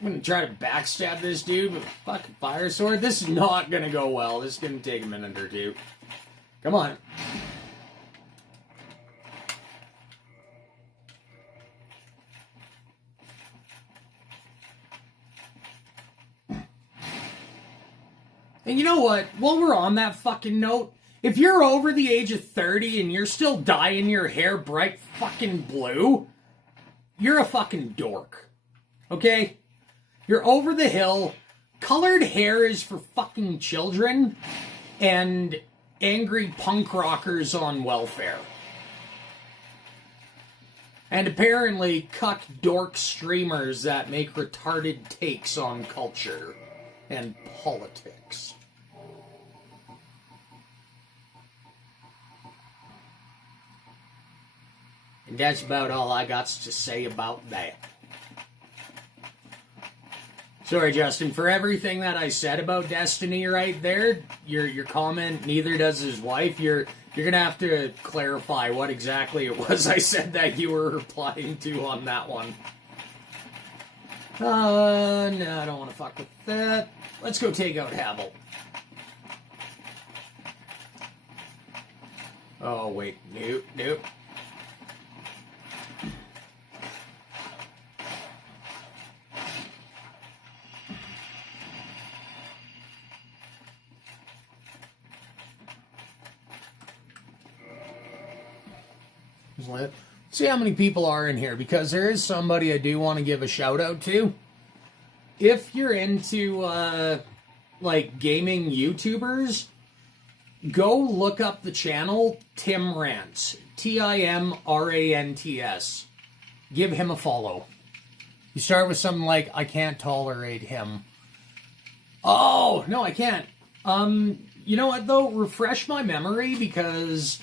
I'm gonna try to backstab this dude with a fucking fire sword. This is not gonna go well. This is gonna take a minute or two. Come on. And you know what? While we're on that fucking note, if you're over the age of 30 and you're still dyeing your hair bright fucking blue, you're a fucking dork. Okay? You're over the hill. Colored hair is for fucking children and angry punk rockers on welfare. And apparently cuck dork streamers that make retarded takes on culture and politics. And that's about all I got to say about that. Sorry, Justin, for everything that I said about Destiny right there, your comment, neither does his wife, you're gonna have to clarify what exactly it was I said that you were replying to on that one. No, I don't want to fuck with that. Let's go take out Havel. Oh, wait. Nope. See how many people are in here, because there is somebody I do want to give a shout out to. If you're into like gaming YouTubers, go look up the channel Tim Rants, Timrants. Give him a follow. You start with something like, I can't tolerate him. Oh no, I can't. You know what though? Refresh my memory, because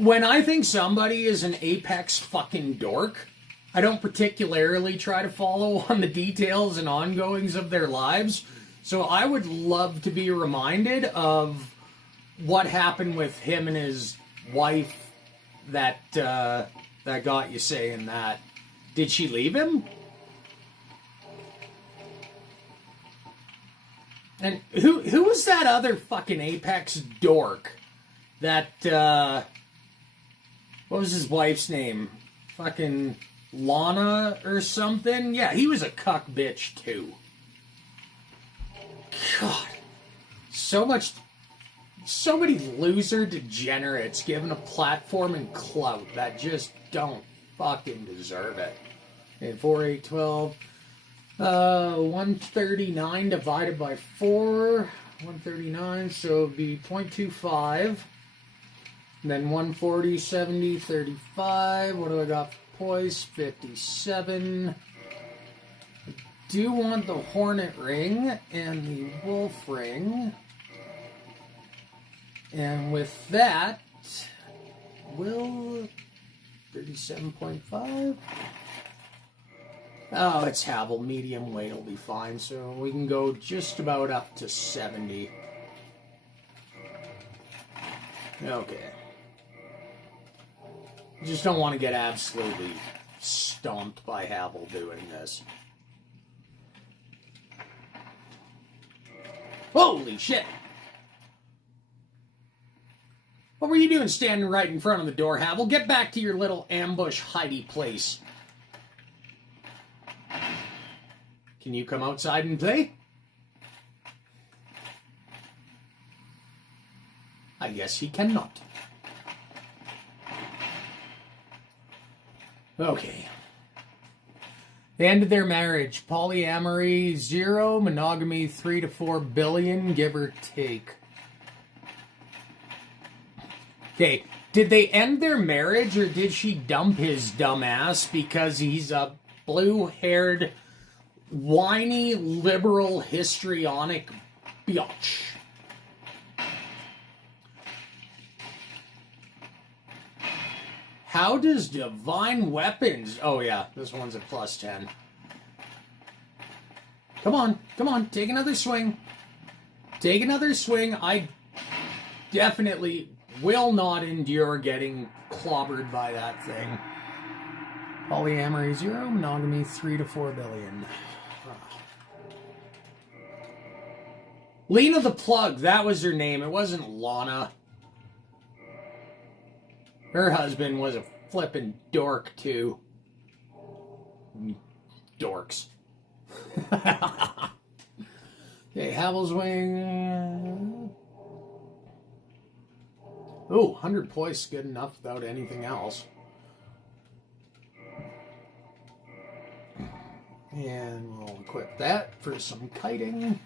when I think somebody is an apex fucking dork, I don't particularly try to follow on the details and ongoings of their lives. So I would love to be reminded of what happened with him and his wife that got you saying that. Did she leave him? And who was that other fucking apex dork that what was his wife's name? Fucking Lana or something? Yeah, he was a cuck bitch too. God. So many loser degenerates given a platform and clout that just don't fucking deserve it. And 4, 8, 12. 139 divided by 4. 139, so it'd be 0.25. And then 140, 70, 35. What do I got for poise? 57. I do want the Hornet Ring and the Wolf Ring. And with that, will 37.5. Oh, it's Havel. Medium weight will be fine. So we can go just about up to 70. Okay. Just don't want to get absolutely stomped by Havel doing this. Holy shit! What were you doing standing right in front of the door, Havel? Get back to your little ambush hidey place. Can you come outside and play? I guess he cannot. Okay. They ended their marriage. Polyamory 0, monogamy 3 to 4 billion, give or take. Okay, did they end their marriage, or did she dump his dumb ass because he's a blue-haired, whiny, liberal, histrionic biatch? How does divine weapons... Oh, yeah. This one's a +10. Come on. Come on. Take another swing. Take another swing. I definitely will not endure getting clobbered by that thing. Polyamory 0. Monogamy 3 to 4 billion. Lena the Plug. That was her name. It wasn't Lana. Her husband was a flippin' dork, too. Dorks. Okay, Havel's Wing. Ooh, 100 points good enough without anything else. And we'll equip that for some kiting.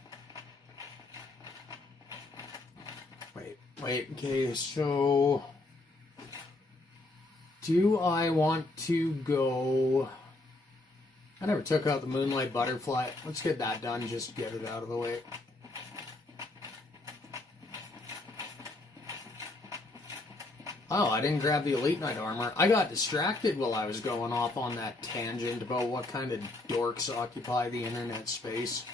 Wait, okay, so... Do I want to go... I never took out the Moonlight Butterfly. Let's get that done, just get it out of the way. Oh, I didn't grab the Elite Knight armor. I got distracted while I was going off on that tangent about what kind of dorks occupy the internet space.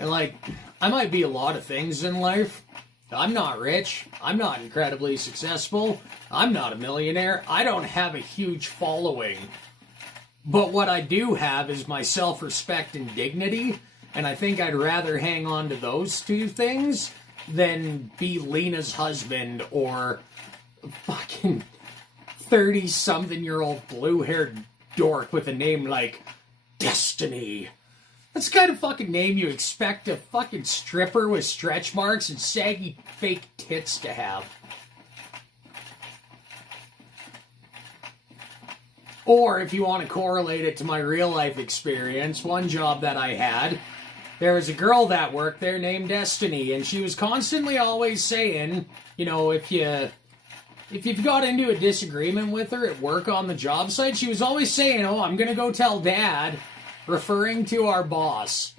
And like, I might be a lot of things in life. I'm not rich. I'm not incredibly successful. I'm not a millionaire. I don't have a huge following. But what I do have is my self-respect and dignity. And I think I'd rather hang on to those two things than be Lena's husband or a fucking 30-something-year-old blue-haired dork with a name like Destiny. That's the kind of fucking name you expect a fucking stripper with stretch marks and saggy fake tits to have. Or, if you want to correlate it to my real-life experience, one job that I had, there was a girl that worked there named Destiny, and she was constantly always saying, you know, if you've got into a disagreement with her at work on the job site, she was always saying, oh, I'm gonna go tell Dad, referring to our boss.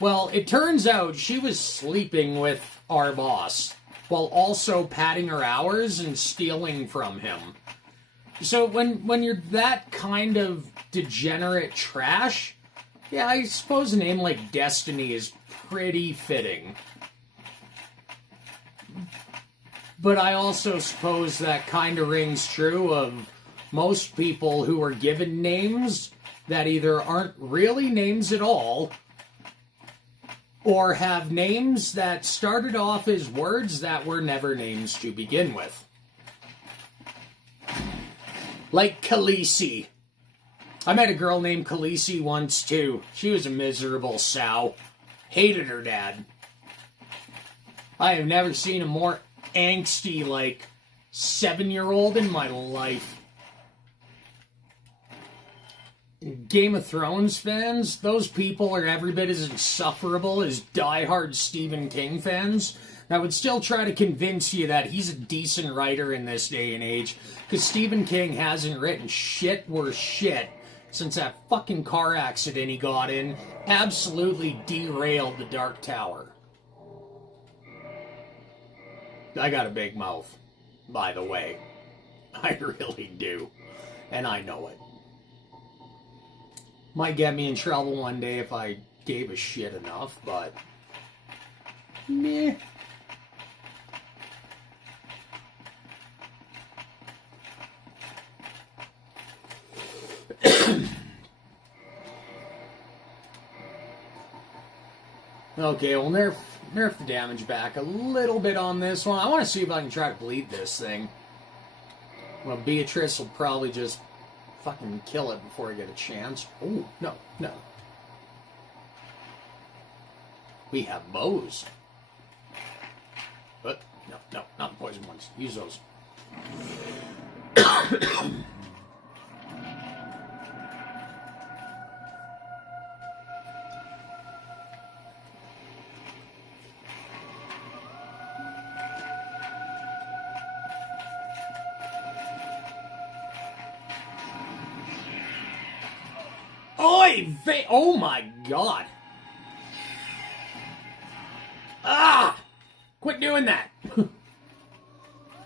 Well, it turns out she was sleeping with our boss, while also padding her hours and stealing from him. So when you're that kind of degenerate trash, yeah, I suppose a name like Destiny is pretty fitting. But I also suppose that kind of rings true of most people who are given names that either aren't really names at all, or have names that started off as words that were never names to begin with. Like Khaleesi. I met a girl named Khaleesi once, too. She was a miserable sow. Hated her dad. I have never seen a more angsty, like, 7-year-old in my life. Game of Thrones fans, those people are every bit as insufferable as diehard Stephen King fans that would still try to convince you that he's a decent writer in this day and age, because Stephen King hasn't written shit worth shit since that fucking car accident he got in absolutely derailed the Dark Tower. I got a big mouth, by the way. I really do. And I know it. Might get me in trouble one day if I gave a shit enough, but... meh. Okay, we'll nerf the damage back a little bit on this one. I want to see if I can try to bleed this thing. Well, Beatrice will probably just fucking kill it before I get a chance. Oh, no. We have bows. But, no, not the poison ones. Use those. Oh my god. Ah! Quit doing that.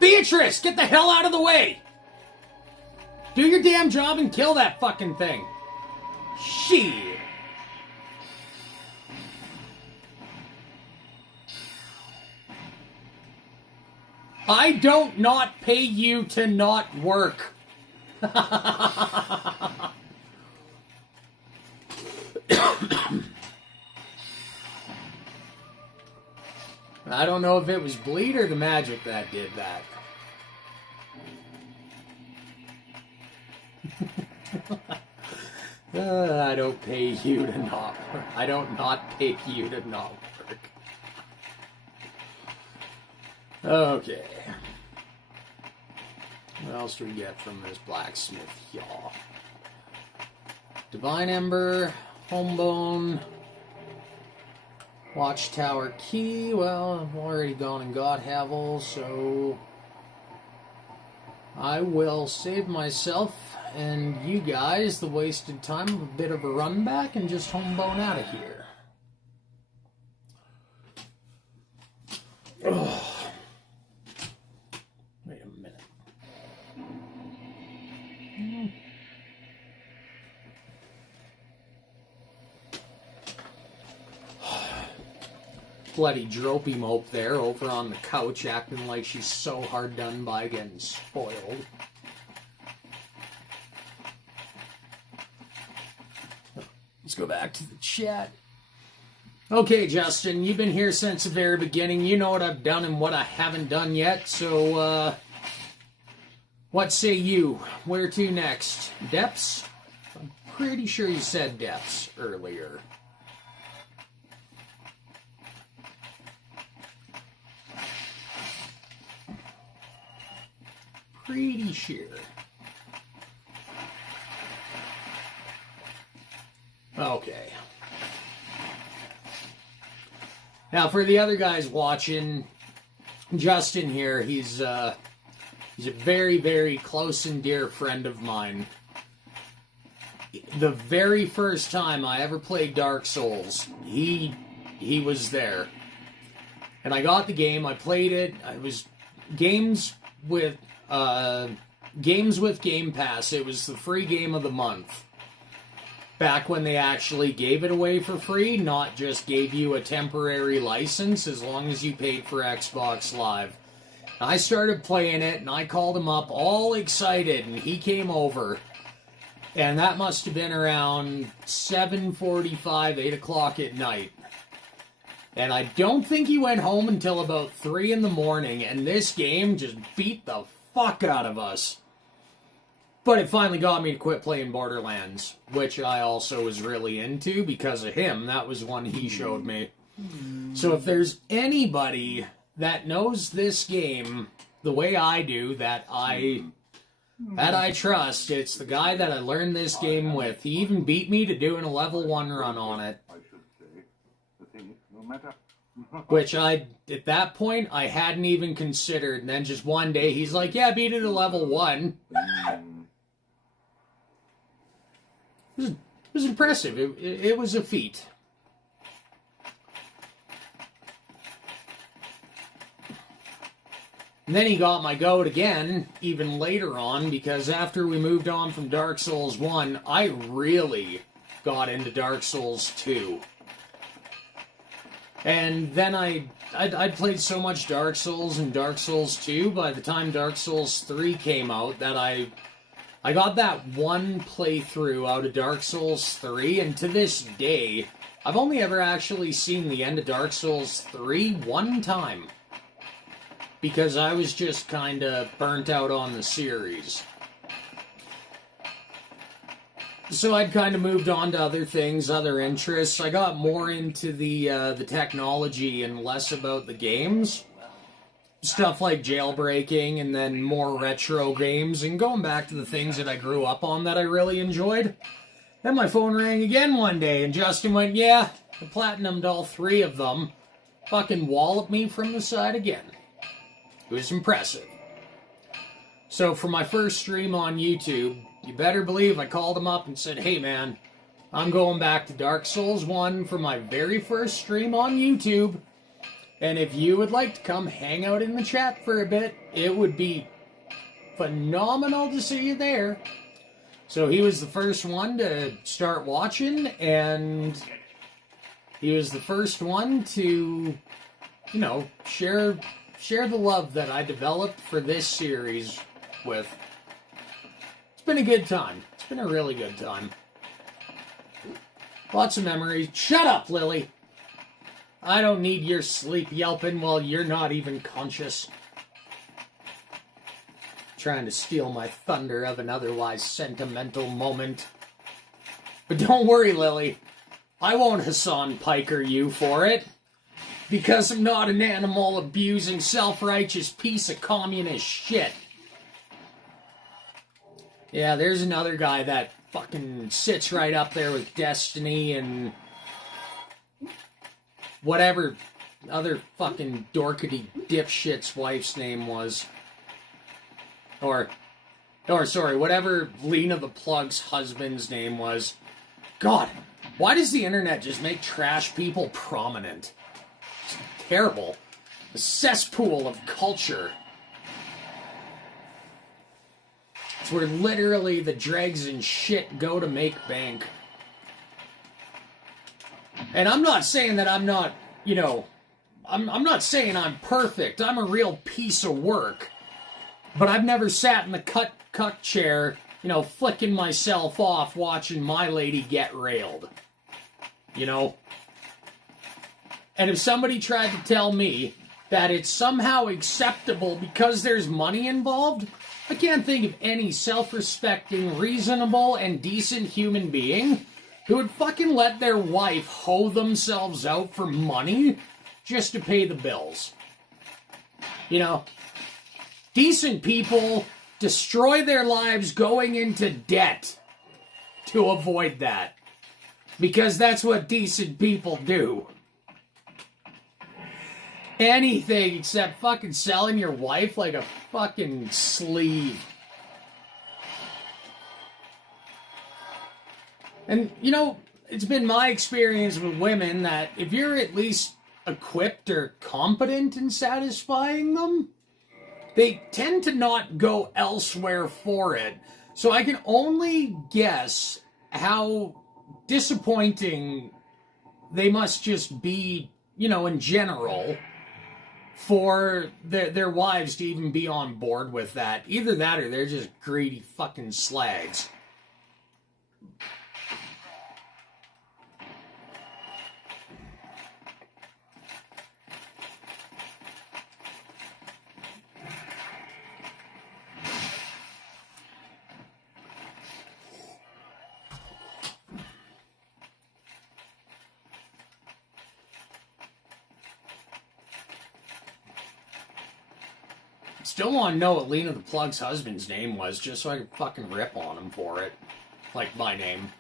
Beatrice, get the hell out of the way. Do your damn job and kill that fucking thing. Shit. I don't not pay you to not work. I don't know if it was bleed or the magic that did that. I don't pay you to not work. I don't not pay you to not work. Okay. What else do we get from this blacksmith, y'all? Divine Ember, Homebone, Watchtower Key. Well, I've already gone and got Havel, so I will save myself and you guys the wasted time of a bit of a run back and just Homebone out of here. Ugh. Wait a minute. Bloody dropey mope there over on the couch acting like she's so hard done by getting spoiled. Let's go back to the chat. Okay, Justin, you've been here since the very beginning. You know what I've done and what I haven't done yet, so, what say you? Where to next? Depths? I'm pretty sure you said depths earlier. Pretty sure. Okay. Now, for the other guys watching, Justin here, he's a very, very close and dear friend of mine. The very first time I ever played Dark Souls, he was there. And I got the game, I played it, it was games with Game Pass. It was the free game of the month. Back when they actually gave it away for free, not just gave you a temporary license as long as you paid for Xbox Live. I started playing it, and I called him up all excited, and he came over. And that must have been around 7:45, 8 o'clock at night. And I don't think he went home until about 3 in the morning, and this game just beat the fuck out of us. But it finally got me to quit playing Borderlands, which I also was really into because of him. That was one he showed me. So if there's anybody that knows this game the way I do, that I trust, it's the guy that I learned this game with. He even beat me to doing a level 1 run on it. Which at that point, I hadn't even considered. And then just one day, he's like, yeah, beat it to level 1. It was impressive. It was a feat. And then he got my goat again, even later on, because after we moved on from Dark Souls 1, I really got into Dark Souls 2. And then I'd played so much Dark Souls and Dark Souls 2, by the time Dark Souls 3 came out, that I got that one playthrough out of Dark Souls 3, and to this day, I've only ever actually seen the end of Dark Souls 3 one time. Because I was just kind of burnt out on the series. So I'd kind of moved on to other things, other interests. I got more into the technology and less about the games. Stuff like jailbreaking and then more retro games and going back to the things that I grew up on that I really enjoyed. Then my phone rang again one day and Justin went, yeah, I platinumed all 3 of them. Fucking walloped me from the side again. It was impressive. So for my first stream on YouTube, you better believe I called him up and said, hey man, I'm going back to Dark Souls 1 for my very first stream on YouTube. And if you would like to come hang out in the chat for a bit, it would be phenomenal to see you there. So he was the first one to start watching, and he was the first one to, you know, share the love that I developed for this series with. It's been a good time. It's been a really good time. Lots of memories. Shut up, Lily! I don't need your sleep yelping while you're not even conscious. Trying to steal my thunder of an otherwise sentimental moment. But don't worry, Lily. I won't Hassan Piker you for it. Because I'm not an animal-abusing, self-righteous piece of communist shit. Yeah, there's another guy that fucking sits right up there with Destiny and whatever other fucking dorkity dipshit's wife's name was. Or sorry, whatever Lena the Plug's husband's name was. God, why does the internet just make trash people prominent? It's terrible. A cesspool of culture. It's where literally the dregs and shit go to make bank. And I'm not saying that I'm not, you know, I'm not saying I'm perfect. I'm a real piece of work. But I've never sat in the cut chair, you know, flicking myself off watching my lady get railed. You know? And if somebody tried to tell me that it's somehow acceptable because there's money involved, I can't think of any self-respecting, reasonable, and decent human being who would fucking let their wife hoe themselves out for money just to pay the bills. You know? Decent people destroy their lives going into debt to avoid that. Because that's what decent people do. Anything except fucking selling your wife like a fucking sleeve. And, you know, it's been my experience with women that if you're at least equipped or competent in satisfying them, they tend to not go elsewhere for it. So I can only guess how disappointing they must just be, you know, in general, for their wives to even be on board with that. Either that or they're just greedy fucking slags. Still want to know what Lena the Plug's husband's name was, just so I could fucking rip on him for it. Like my name.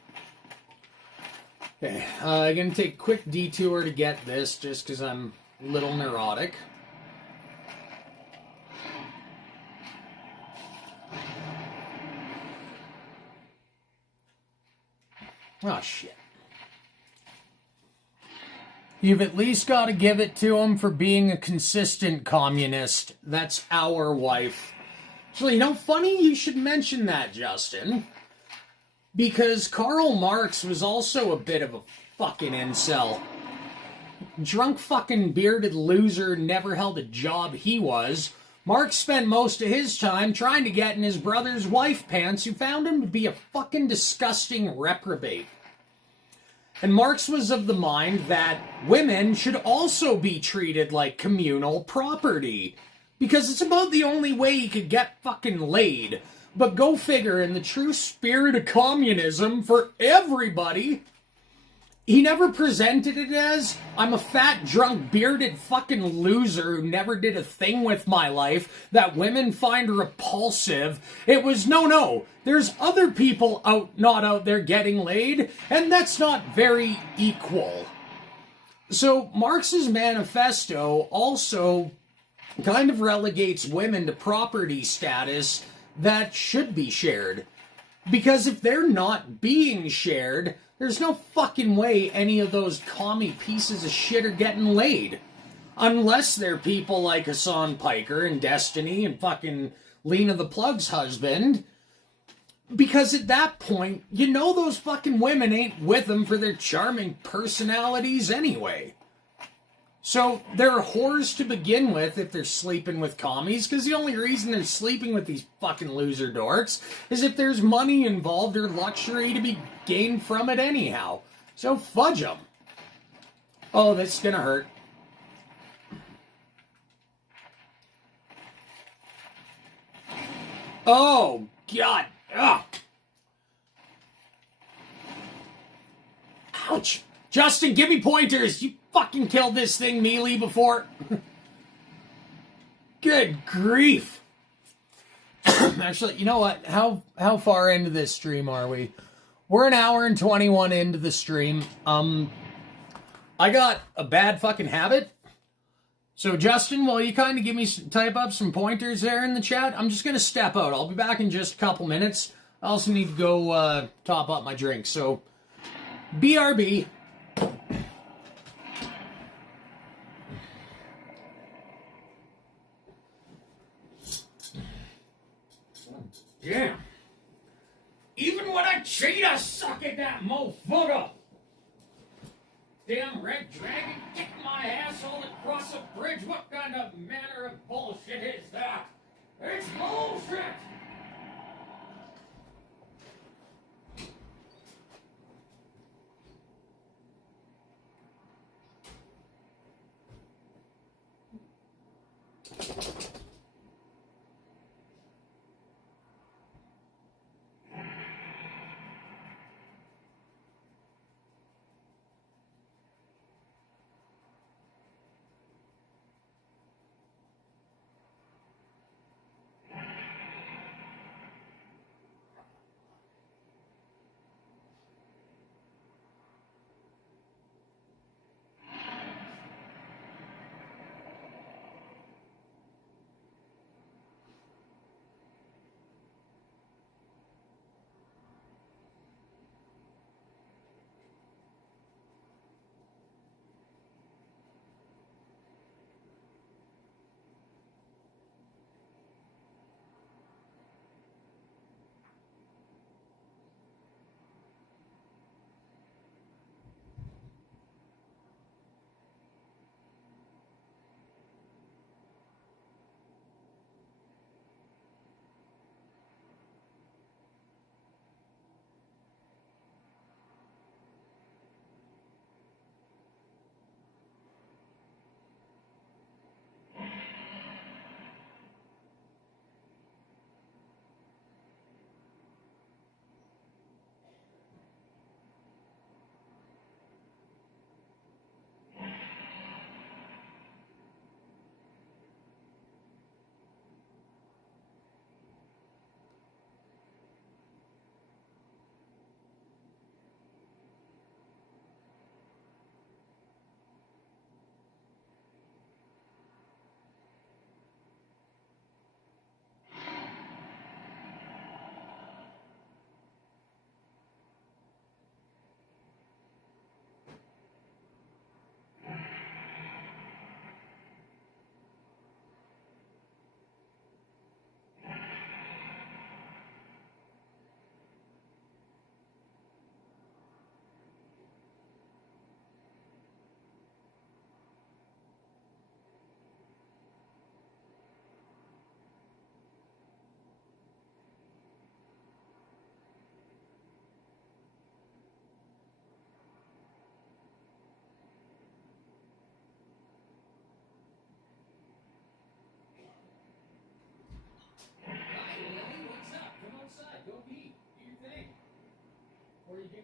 Okay, I'm gonna take a quick detour to get this, just because I'm a little neurotic. Oh, shit. You've at least got to give it to him for being a consistent communist. That's our wife. Actually, you know, funny you should mention that, Justin. Because Karl Marx was also a bit of a fucking incel. Drunk fucking bearded loser, never held a job he was. Marx spent most of his time trying to get in his brother's wife pants, who found him to be a fucking disgusting reprobate. And Marx was of the mind that women should also be treated like communal property. Because it's about the only way he could get fucking laid. But go figure, in the true spirit of communism for everybody, he never presented it as, I'm a fat, drunk, bearded fucking loser who never did a thing with my life that women find repulsive. It was, no, there's other people not out there getting laid, and that's not very equal. So Marx's manifesto also kind of relegates women to property status that should be shared. Because if they're not being shared, there's no fucking way any of those commie pieces of shit are getting laid. Unless they're people like Hassan Piker and Destiny and fucking Lena the Plug's husband. Because at that point, you know those fucking women ain't with them for their charming personalities anyway. So they're whores to begin with if they're sleeping with commies, because the only reason they're sleeping with these fucking loser dorks is if there's money involved or luxury to be gained from it anyhow. So fudge them. Oh, that's gonna hurt. Oh, God. Ugh. Ouch. Justin, give me pointers. You fucking killed this thing melee before. Good grief. Actually, you know what? How far into this stream are we? We're an hour and 21 into the stream. I got a bad fucking habit. So, Justin, while you kind of type up some pointers there in the chat, I'm just going to step out. I'll be back in just a couple minutes. I also need to go top up my drink. So, BRB. Damn. Even when I cheat, I suck at that motherfucker. Damn red dragon kicked my asshole across a bridge. What kind of manner of bullshit is that? It's bullshit!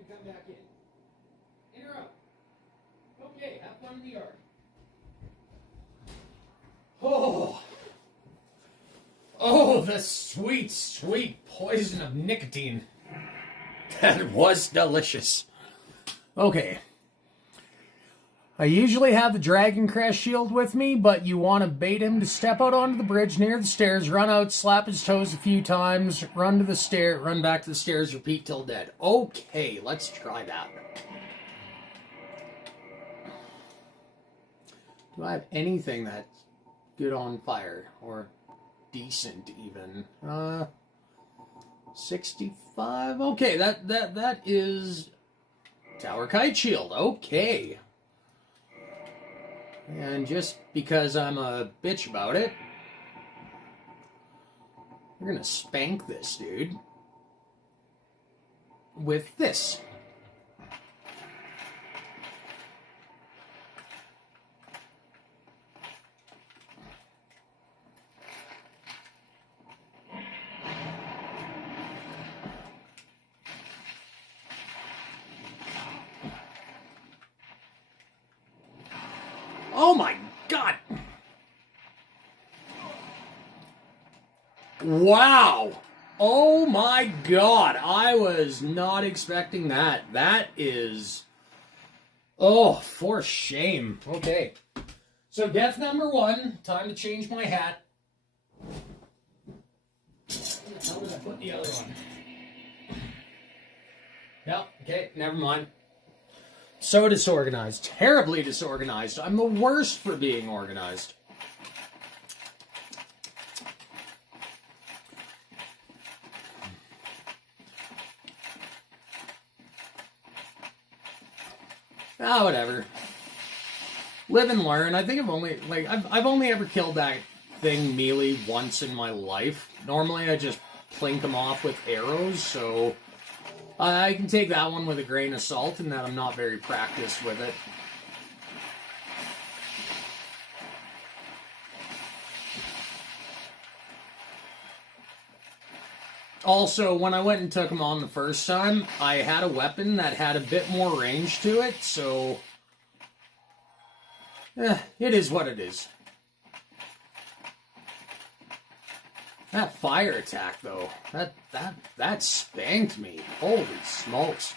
Come back in. In or out? Okay, have fun in the yard. Oh, the sweet, sweet poison of nicotine. That was delicious. Okay. I usually have the Dragon Crest shield with me, but you want to bait him to step out onto the bridge near the stairs, run out, slap his toes a few times, run to the stair, run back to the stairs, repeat till dead. Okay, let's try that. Do I have anything that's good on fire? Or decent, even? 65? Okay, that is Tower Kite Shield. Okay. And just because I'm a bitch about it, we're gonna spank this dude with this. Oh my God! Wow! Oh my God! I was not expecting that. That is... Oh, for shame. Okay. So death number 1. Time to change my hat. Where the hell did I put the other one? No, okay, never mind. So disorganized. Terribly disorganized. I'm the worst for being organized. Ah, whatever. Live and learn. I think I've only ever killed that thing melee once in my life. Normally I just plink them off with arrows, so I can take that one with a grain of salt in that I'm not very practiced with it. Also, when I went and took him on the first time, I had a weapon that had a bit more range to it, so... it is what it is. That fire attack, though, that spanked me. Holy smokes.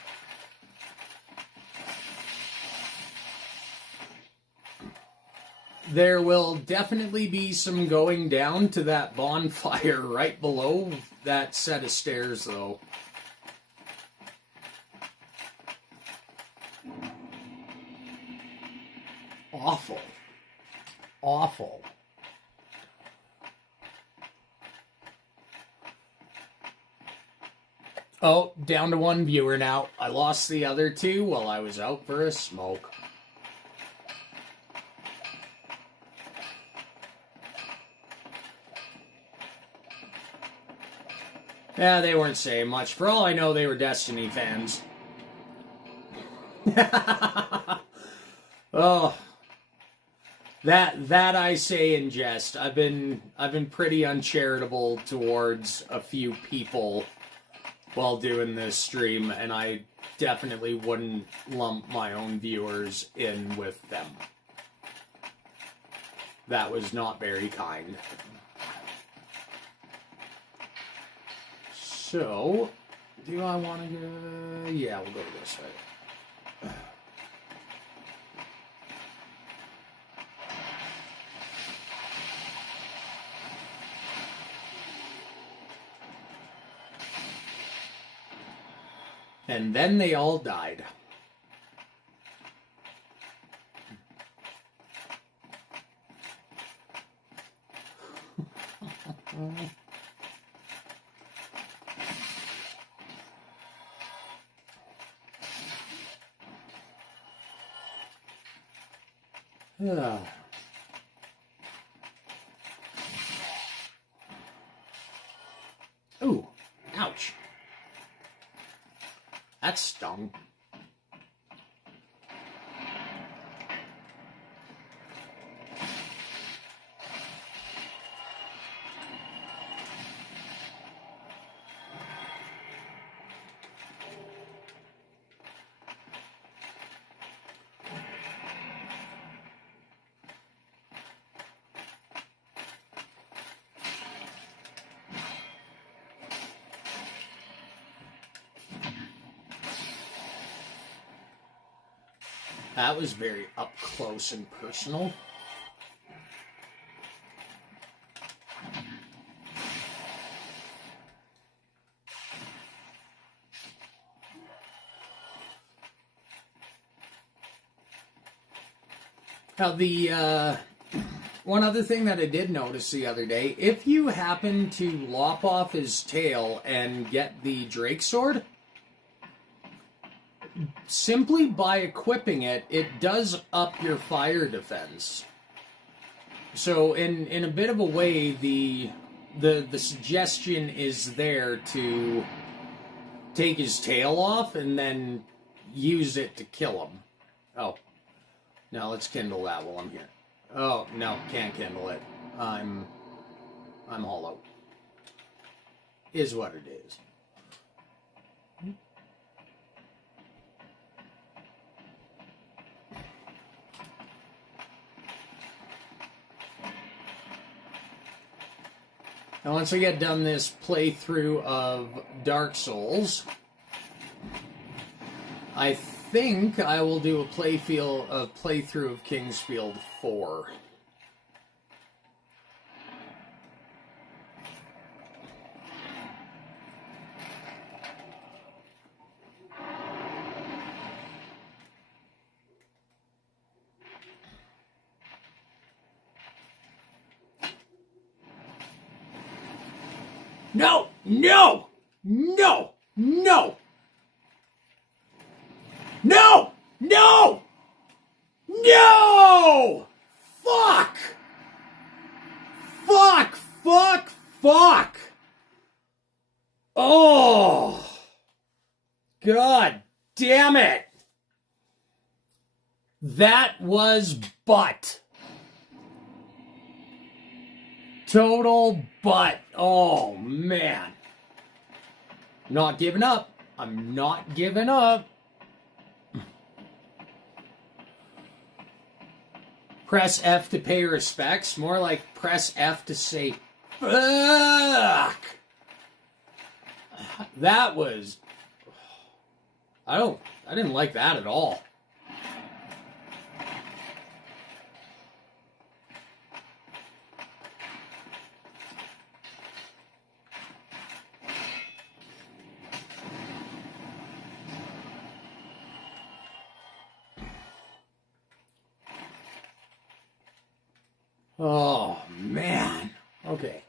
There will definitely be some going down to that bonfire right below that set of stairs, though. Awful. Awful. Oh, down to 1 viewer now. I lost the other 2 while I was out for a smoke. Yeah, they weren't saying much. For all I know, they were Destiny fans. Oh, that I say in jest. I've been pretty uncharitable towards a few people while doing this stream, and I definitely wouldn't lump my own viewers in with them. That was not very kind. So, do I want to go... Yeah, we'll go this way. And then they all died. Ooh, ouch. That stung. That was very up close and personal. Now, the one other thing that I did notice the other day, if you happen to lop off his tail and get the Drake sword, simply by equipping it, it does up your fire defense. So in a bit of a way, the suggestion is there to take his tail off and then use it to kill him. Oh. Now let's kindle that while I'm here. Oh, no, can't kindle it. I'm hollow. Is what it is. Now, once I get done this playthrough of Dark Souls, I think I will do a playthrough of Kingsfield 4. No! No! No! No! No! No! No! Fuck! Fuck! Fuck! Fuck! Oh! God damn it! That was butt. Total butt. Oh, man. Not giving up. I'm not giving up. Press F to pay respects. More like press F to say, fuck. That was... I didn't like that at all. Oh, man. Okay.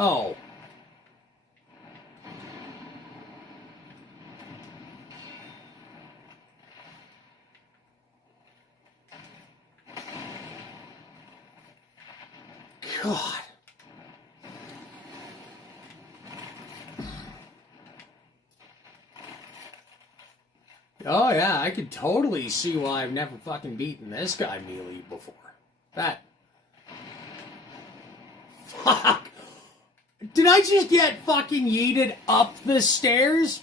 Oh. God. Oh yeah, I could totally see why I've never fucking beaten this guy melee before. That. Fuck. Did I just get fucking yeeted up the stairs?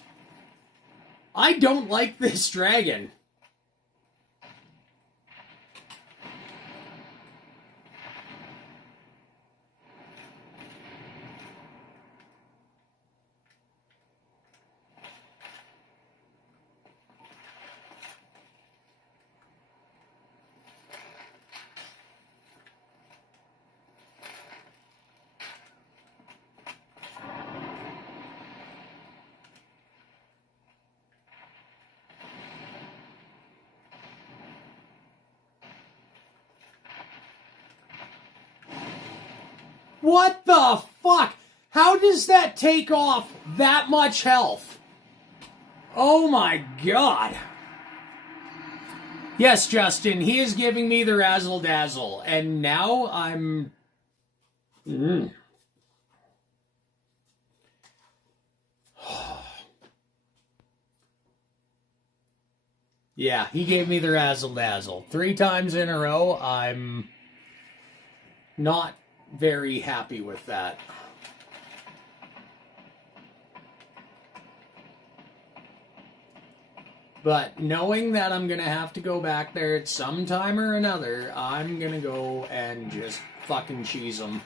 I don't like this dragon. What the fuck? How does that take off that much health? Oh my god. Yes, Justin, he is giving me the razzle dazzle, and now I'm... Yeah, he gave me the razzle dazzle. 3 times in a row, I'm not very happy with that. But knowing that I'm going to have to go back there at some time or another, I'm going to go and just fucking cheese them.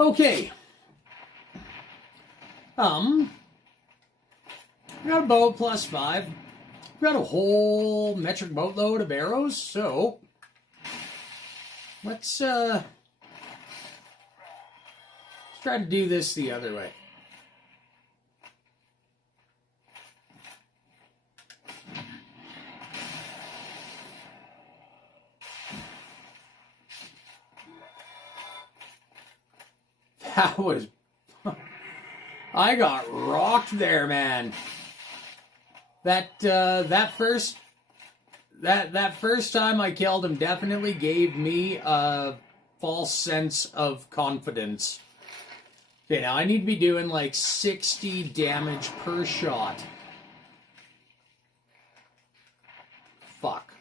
Okay. We got a bow plus 5. We got a whole metric boatload of arrows, so let's try to do this the other way. That was... I got rocked there, man. That first time I killed him definitely gave me a false sense of confidence. Okay, now I need to be doing like 60 damage per shot. Fuck.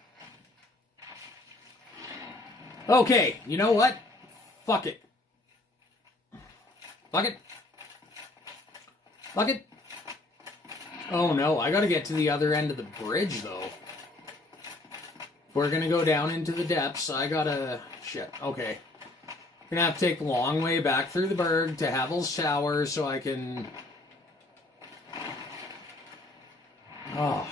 Okay, you know what? Fuck it. Fuck it. Fuck it. Oh no, I gotta get to the other end of the bridge though. If we're gonna go down into the depths, I gotta... Shit, okay. Gonna have to take the long way back through the burg to Havel's Tower so I can... Oh.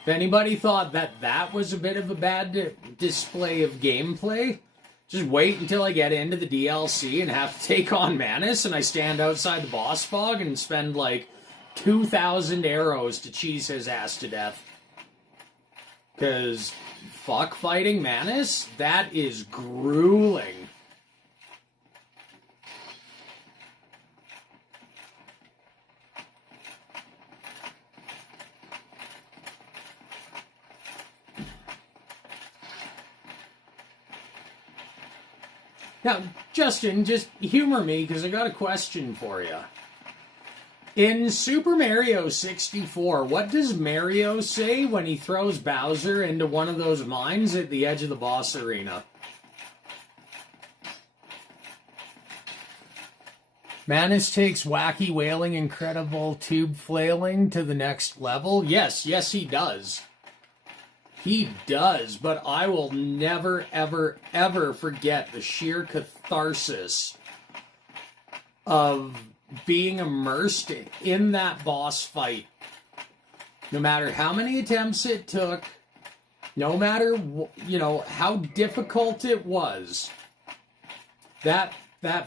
If anybody thought that that was a bit of a bad display of gameplay, just wait until I get into the DLC and have to take on Manus and I stand outside the boss fog and spend like 2,000 arrows to cheese his ass to death. Because fuck fighting Manus, that is grueling. Now, Justin, just humor me, because I got a question for you. In Super Mario 64, what does Mario say when he throws Bowser into one of those mines at the edge of the boss arena? Manus takes wacky wailing, incredible tube flailing to the next level. Yes, he does. He does, but I will never, ever, ever forget the sheer catharsis of being immersed in that boss fight. No matter how many attempts it took, no matter, how difficult it was, that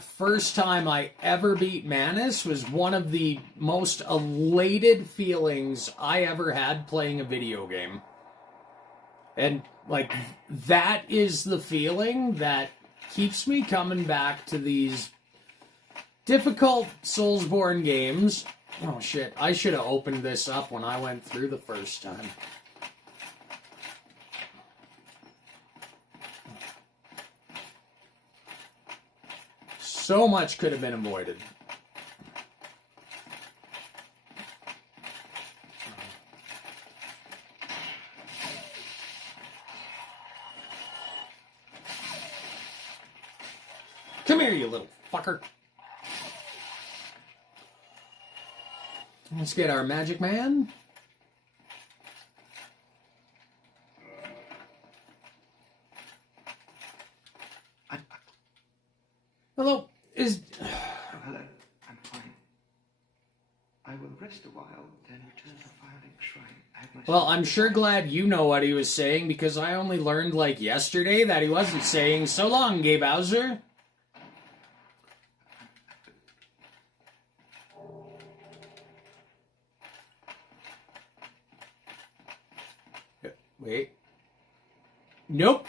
first time I ever beat Manus was one of the most elated feelings I ever had playing a video game. And, that is the feeling that keeps me coming back to these difficult Soulsborne games. Oh, shit. I should have opened this up when I went through the first time. So much could have been avoided. Come here, you little fucker. Let's get our magic man. Hello, is... Oh, hello. I'm fine. I will rest a while, then return to Firelink Shrine. Well, I'm sure glad you know what he was saying, because I only learned, like, yesterday that he wasn't saying, "So long, Gay Bowser." Wait. Nope.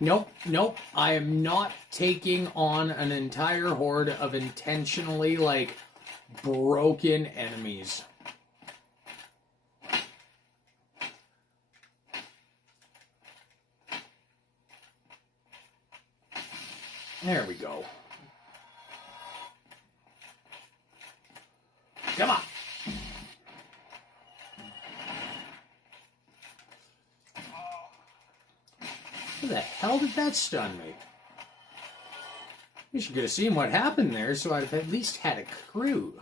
Nope, nope. I am not taking on an entire horde of intentionally, like, broken enemies. There we go. Come on. Where the hell did that stun me? You should have seen what happened there, so I'd have at least had a crew.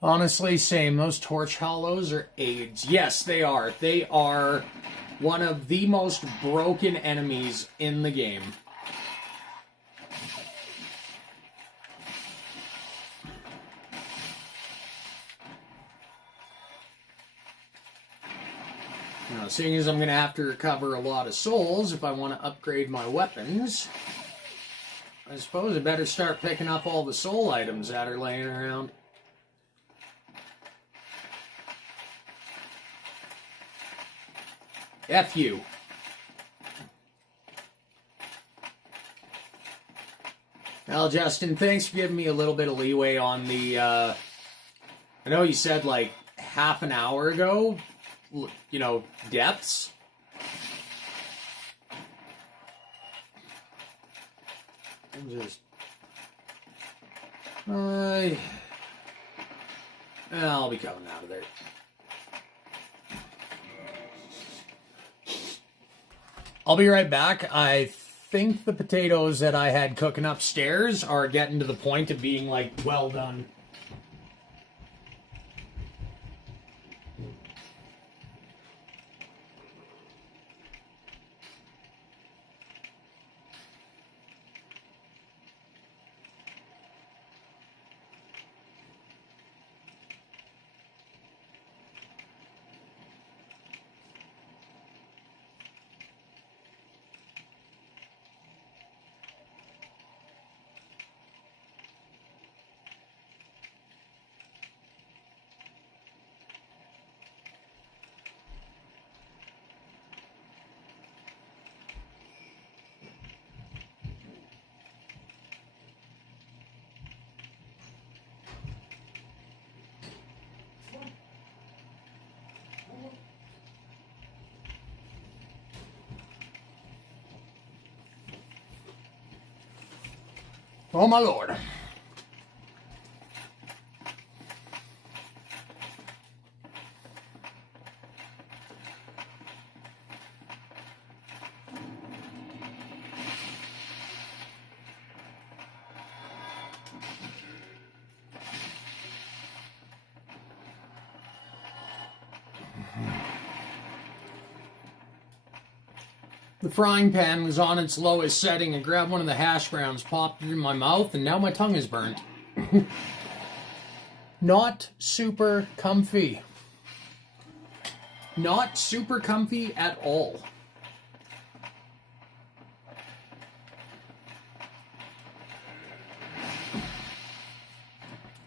Honestly, same. Those torch hollows are AIDS. Yes, they are. They are one of the most broken enemies in the game. Now, seeing as I'm going to have to recover a lot of souls if I want to upgrade my weapons, I suppose I better start picking up all the soul items that are laying around. F you. Well, Justin, thanks for giving me a little bit of leeway on the, I know you said like half an hour ago, you know, depths. I'm just... I'll be coming out of there. I'll be right back. I think the potatoes that I had cooking upstairs are getting to the point of being, like, well done. Oh, my Lord. The frying pan was on its lowest setting. I grabbed one of the hash browns, popped it in my mouth, and now my tongue is burnt. Not super comfy. Not super comfy at all.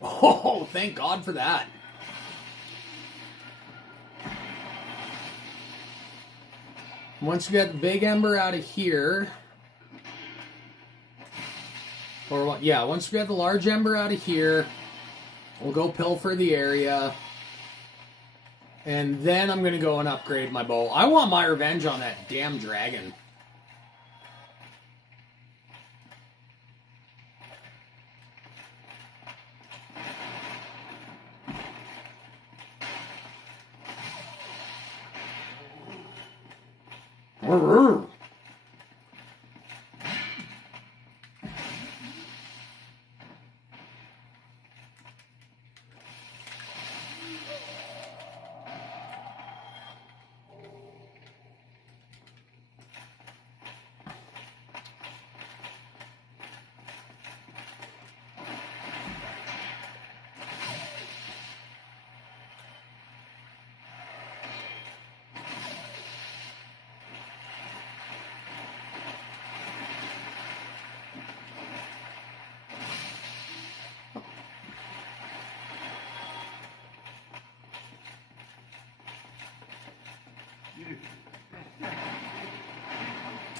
Oh, thank God for that. Once we get the big ember out of here, or yeah, once we get the large ember out of here, we'll go pilfer the area, and then I'm going to go and upgrade my bow. I want my revenge on that damn dragon.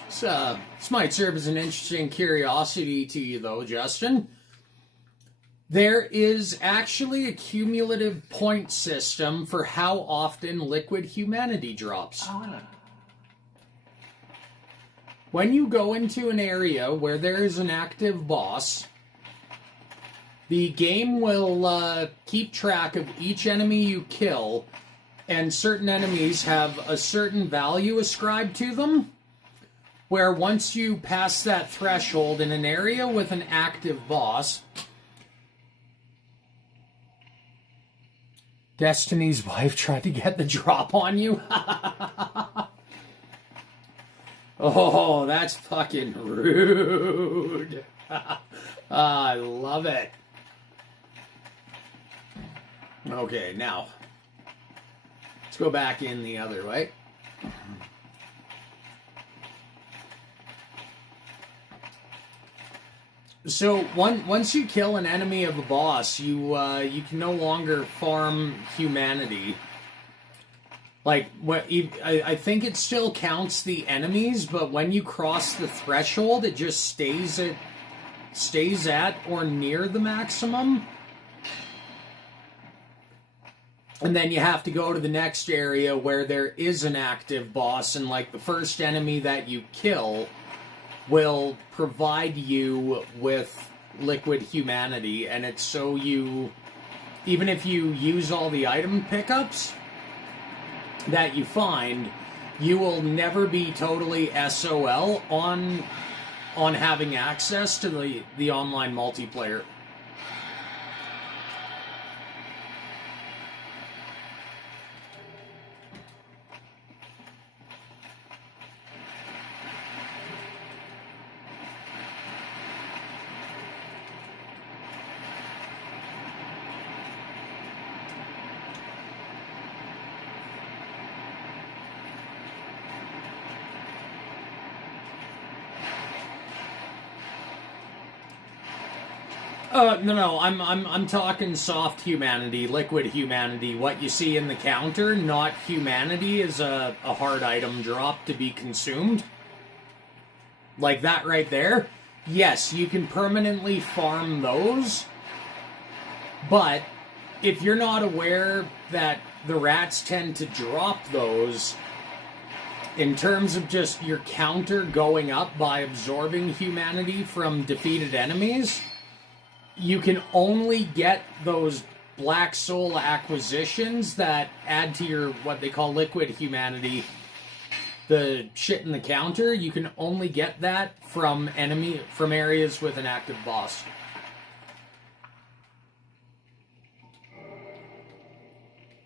This might serve as an interesting curiosity to you, though, Justin. There is actually a cumulative point system for how often liquid humanity drops. Oh, hello. When you go into an area where there is an active boss, the game will keep track of each enemy you kill, and certain enemies have a certain value ascribed to them, where once you pass that threshold in an area with an active boss, Destiny's wife tried to get the drop on you? Oh, that's fucking rude. I love it. Okay, now, let's go back in the other way. So once you kill an enemy of a boss, you can no longer farm humanity. Like, I think it still counts the enemies, but when you cross the threshold, it just stays at or near the maximum. And then you have to go to the next area where there is an active boss, and like the first enemy that you kill will provide you with liquid humanity, and it's so you, even if you use all the item pickups that you find, you will never be totally SOL on having access to the online multiplayer. No, I'm talking soft humanity, liquid humanity, what you see in the counter, not humanity is a hard item drop to be consumed. Like that right there. Yes, you can permanently farm those, but if you're not aware that the rats tend to drop those, in terms of just your counter going up by absorbing humanity from defeated enemies, you can only get those black soul acquisitions that add to your, what they call liquid humanity, the shit in the counter. You can only get that from areas with an active boss.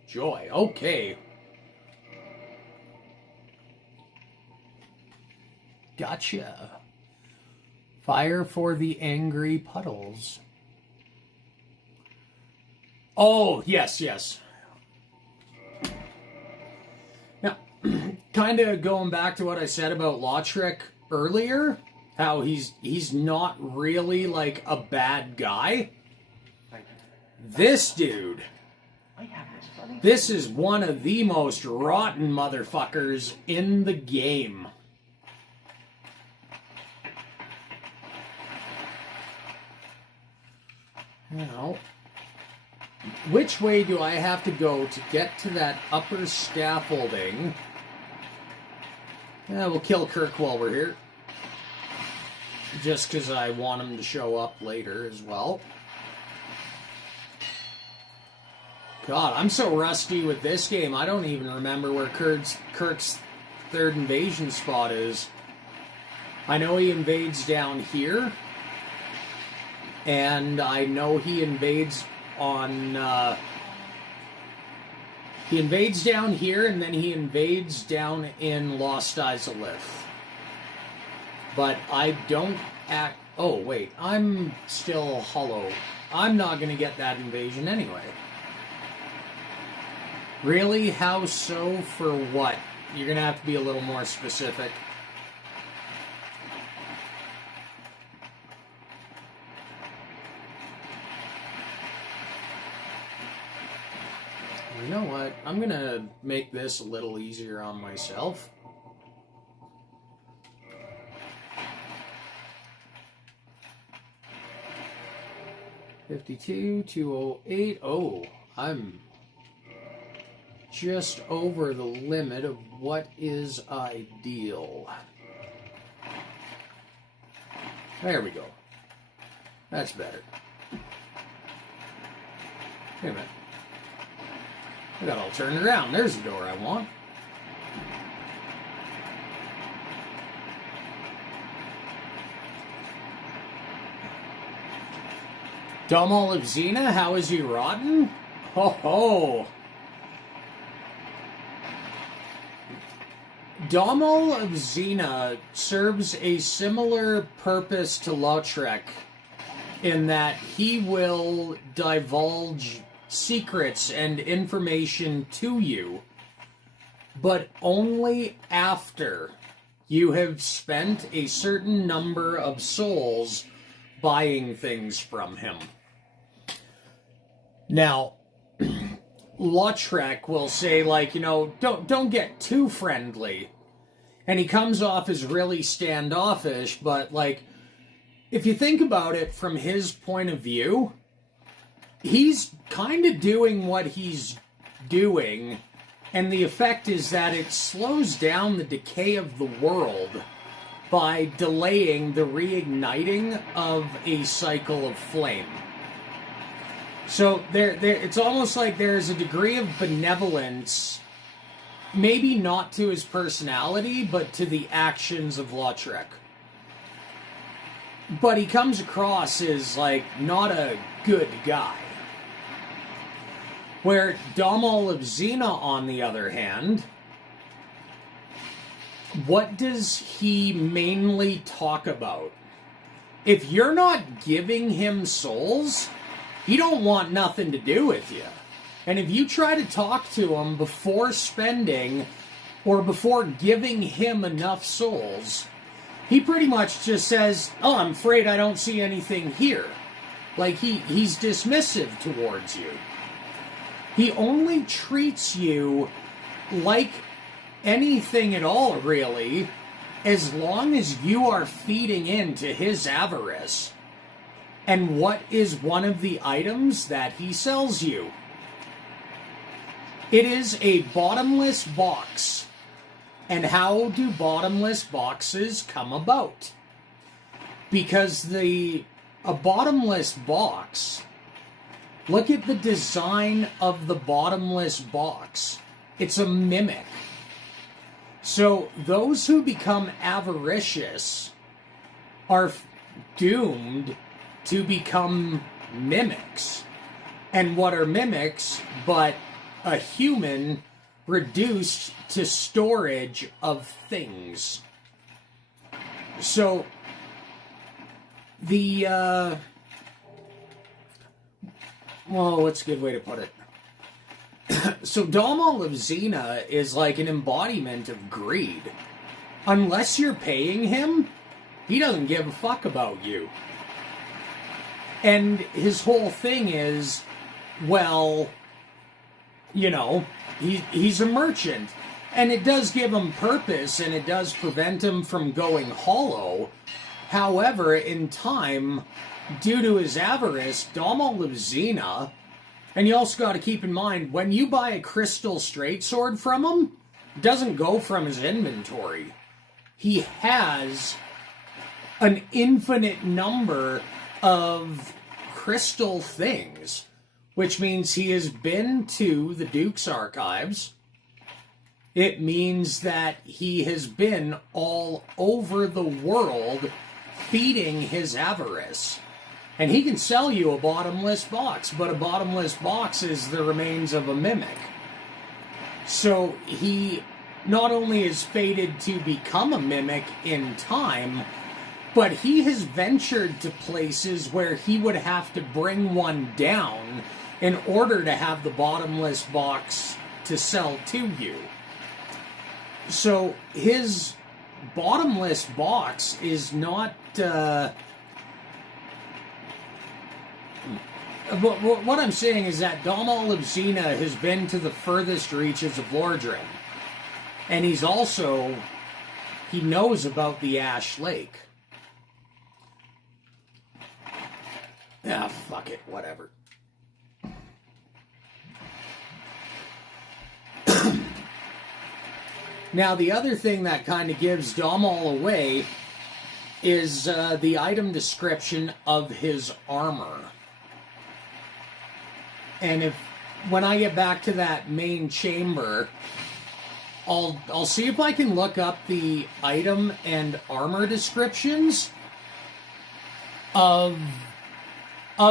Joy, okay. Gotcha. Fire for the angry puddles. Oh, yes. Now, kind of going back to what I said about Lautrec earlier, how he's not really like a bad guy. This dude, this is one of the most rotten motherfuckers in the game. Now, which way do I have to go to get to that upper scaffolding? Yeah, we'll kill Kirk while we're here. Just because I want him to show up later as well. God, I'm so rusty with this game, I don't even remember where Kirk's third invasion spot is. I know he invades down here. And I know he invades on, he invades down here, and then he invades down in Lost Izalith. But I don't act, oh wait, I'm still hollow. I'm not going to get that invasion anyway. Really? How so? For what? You're going to have to be a little more specific. You know what? I'm gonna make this a little easier on myself. $52,208. Oh, I'm just over the limit of what is ideal. There we go. That's better. Wait a minute. I got all turned around. There's the door I want. Dom Olive Xena, how is he rotten? Ho ho! Dom Olive Xena serves a similar purpose to Lautrec in that he will divulge secrets and information to you, but only after you have spent a certain number of souls buying things from him. Now, Lautrec will say, like, you know, don't get too friendly. And he comes off as really standoffish, but, like, if you think about it from his point of view, he's kind of doing what he's doing, and the effect is that it slows down the decay of the world by delaying the reigniting of a cycle of flame. So it's almost like there's a degree of benevolence, maybe not to his personality, but to the actions of Lautrec. But he comes across as, like, not a good guy. Where Dom Olive Xena, on the other hand, what does he mainly talk about? If you're not giving him souls, he don't want nothing to do with you. And if you try to talk to him before spending or before giving him enough souls, he pretty much just says, oh, I'm afraid I don't see anything here. Like, he's dismissive towards you. He only treats you like anything at all, really, as long as you are feeding into his avarice. And what is one of the items that he sells you? It is a bottomless box. And how do bottomless boxes come about? Because a bottomless box, look at the design of the bottomless box. It's a mimic. So those who become avaricious are doomed to become mimics. And what are mimics but a human reduced to storage of things? So well, what's a good way to put it? So Dom Olive Xena is like an embodiment of greed. Unless you're paying him, he doesn't give a fuck about you. And his whole thing is, well, you know, he's a merchant. And it does give him purpose, and it does prevent him from going hollow. However, in time, due to his avarice, Dom Olive Xena, and you also got to keep in mind, when you buy a crystal straight sword from him, it doesn't go from his inventory. He has an infinite number of crystal things, which means he has been to the Duke's archives. It means that he has been all over the world feeding his avarice. And he can sell you a bottomless box, but a bottomless box is the remains of a mimic. So he not only is fated to become a mimic in time, but he has ventured to places where he would have to bring one down in order to have the bottomless box to sell to you. So his bottomless box is not what I'm saying is that Domal of Xena has been to the furthest reaches of Lordran. And he knows about the Ash Lake. Ah, fuck it, whatever. Now, the other thing that kind of gives Domal away is the item description of his armor. And when I get back to that main chamber, I'll see if I can look up the item and armor descriptions of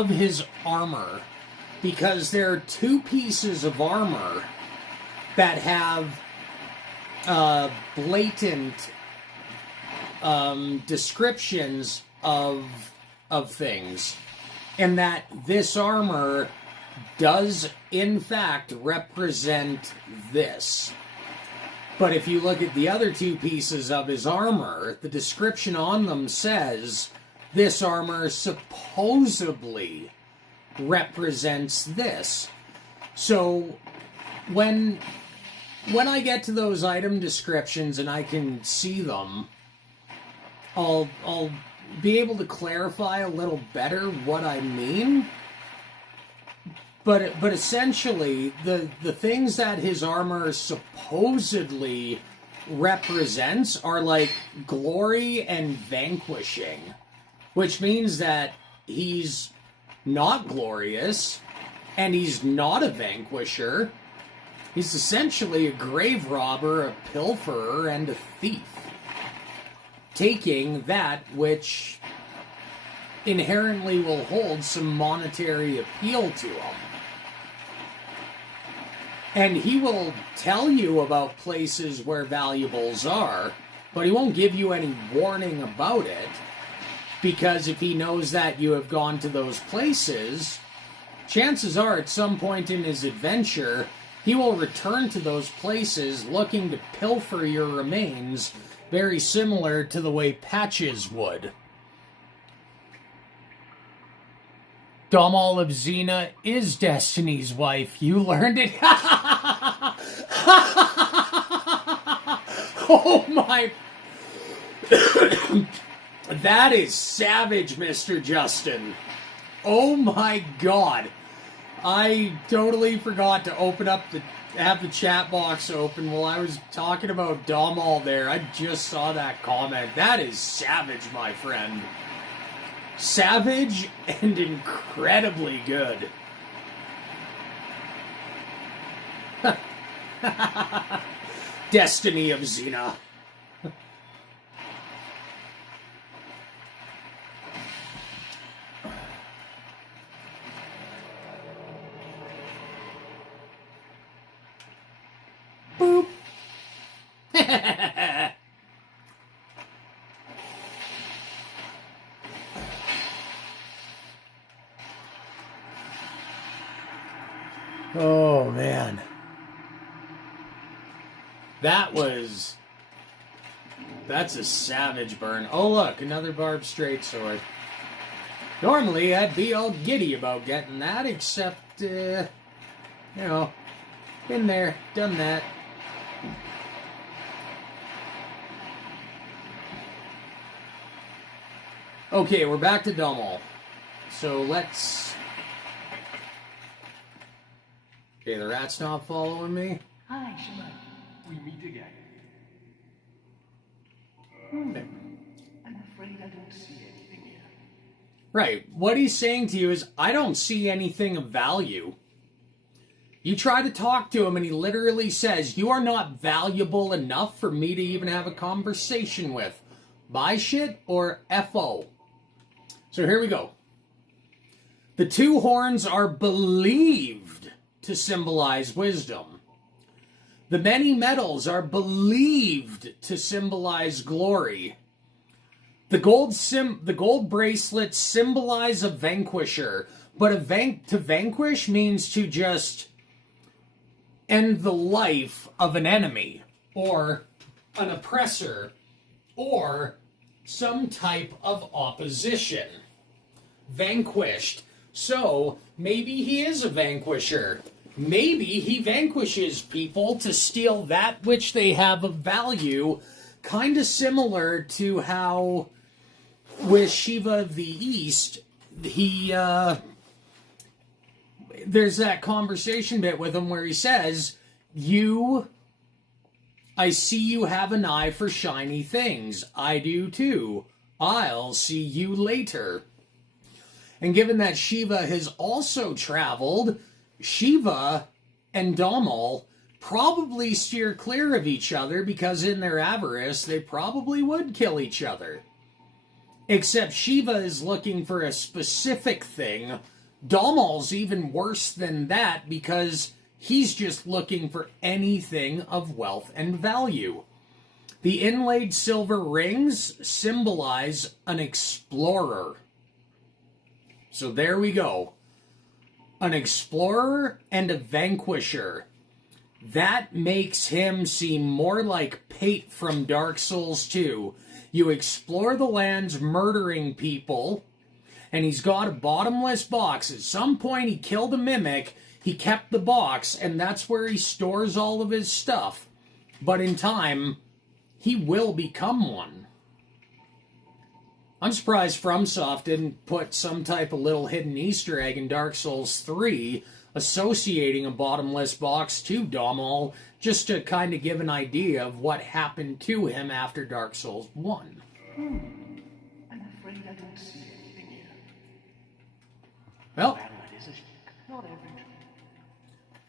his armor, because there are two pieces of armor that have blatant descriptions of things, and that this armor does in fact represent this. But if you look at the other two pieces of his armor, the description on them says this armor supposedly represents this. So when I get to those item descriptions and I can see them, I'll be able to clarify a little better what I mean. But essentially, the things that his armor supposedly represents are like glory and vanquishing, which means that he's not glorious and he's not a vanquisher. He's essentially a grave robber, a pilferer, and a thief, taking that which inherently will hold some monetary appeal to him. And he will tell you about places where valuables are, but he won't give you any warning about it, because if he knows that you have gone to those places, chances are at some point in his adventure, he will return to those places looking to pilfer your remains, very similar to the way Patches would. Domal of Xena is Destiny's wife. You learned it. Oh my. That is savage, Mr. Justin. Oh my god. I totally forgot to have the chat box open while I was talking about Domal there. I just saw that comment. That is savage, my friend. Savage and incredibly good. Destiny of Xena. Boop. Oh, man. That's a savage burn. Oh, look, another barbed straight sword. Normally, I'd be all giddy about getting that, except, been there, done that. Okay, we're back to Domal. So let's... Okay, the rat's not following me. Hi, Shimon. We meet again. I'm afraid I don't see anything here. Right. What he's saying to you is, I don't see anything of value. You try to talk to him and he literally says, you are not valuable enough for me to even have a conversation with. Buy shit or FO. So here we go. The two horns are believed to symbolize wisdom. The many metals are believed to symbolize glory. The gold bracelets symbolize a vanquisher, but to vanquish means to just end the life of an enemy, or an oppressor, or some type of opposition. Vanquished So, maybe he is a vanquisher. Maybe he vanquishes people to steal that which they have of value, kind of similar to how, with Shiva of the East, there's that conversation bit with him where he says, I see you have an eye for shiny things. I do too. I'll see you later. And given that Shiva has also traveled, Shiva and Damal probably steer clear of each other because in their avarice, they probably would kill each other. Except Shiva is looking for a specific thing. Damal's even worse than that because he's just looking for anything of wealth and value. The inlaid silver rings symbolize an explorer. So there we go. An explorer and a vanquisher. That makes him seem more like Pate from Dark Souls 2. You explore the lands murdering people, and he's got a bottomless box. At some point he killed a mimic, he kept the box, and that's where he stores all of his stuff. But in time, he will become one. I'm surprised FromSoft didn't put some type of little hidden Easter egg in Dark Souls 3 associating a bottomless box to Damal, just to kind of give an idea of what happened to him after Dark Souls 1. I'm afraid I don't see anything here. Well, Well, it is a not every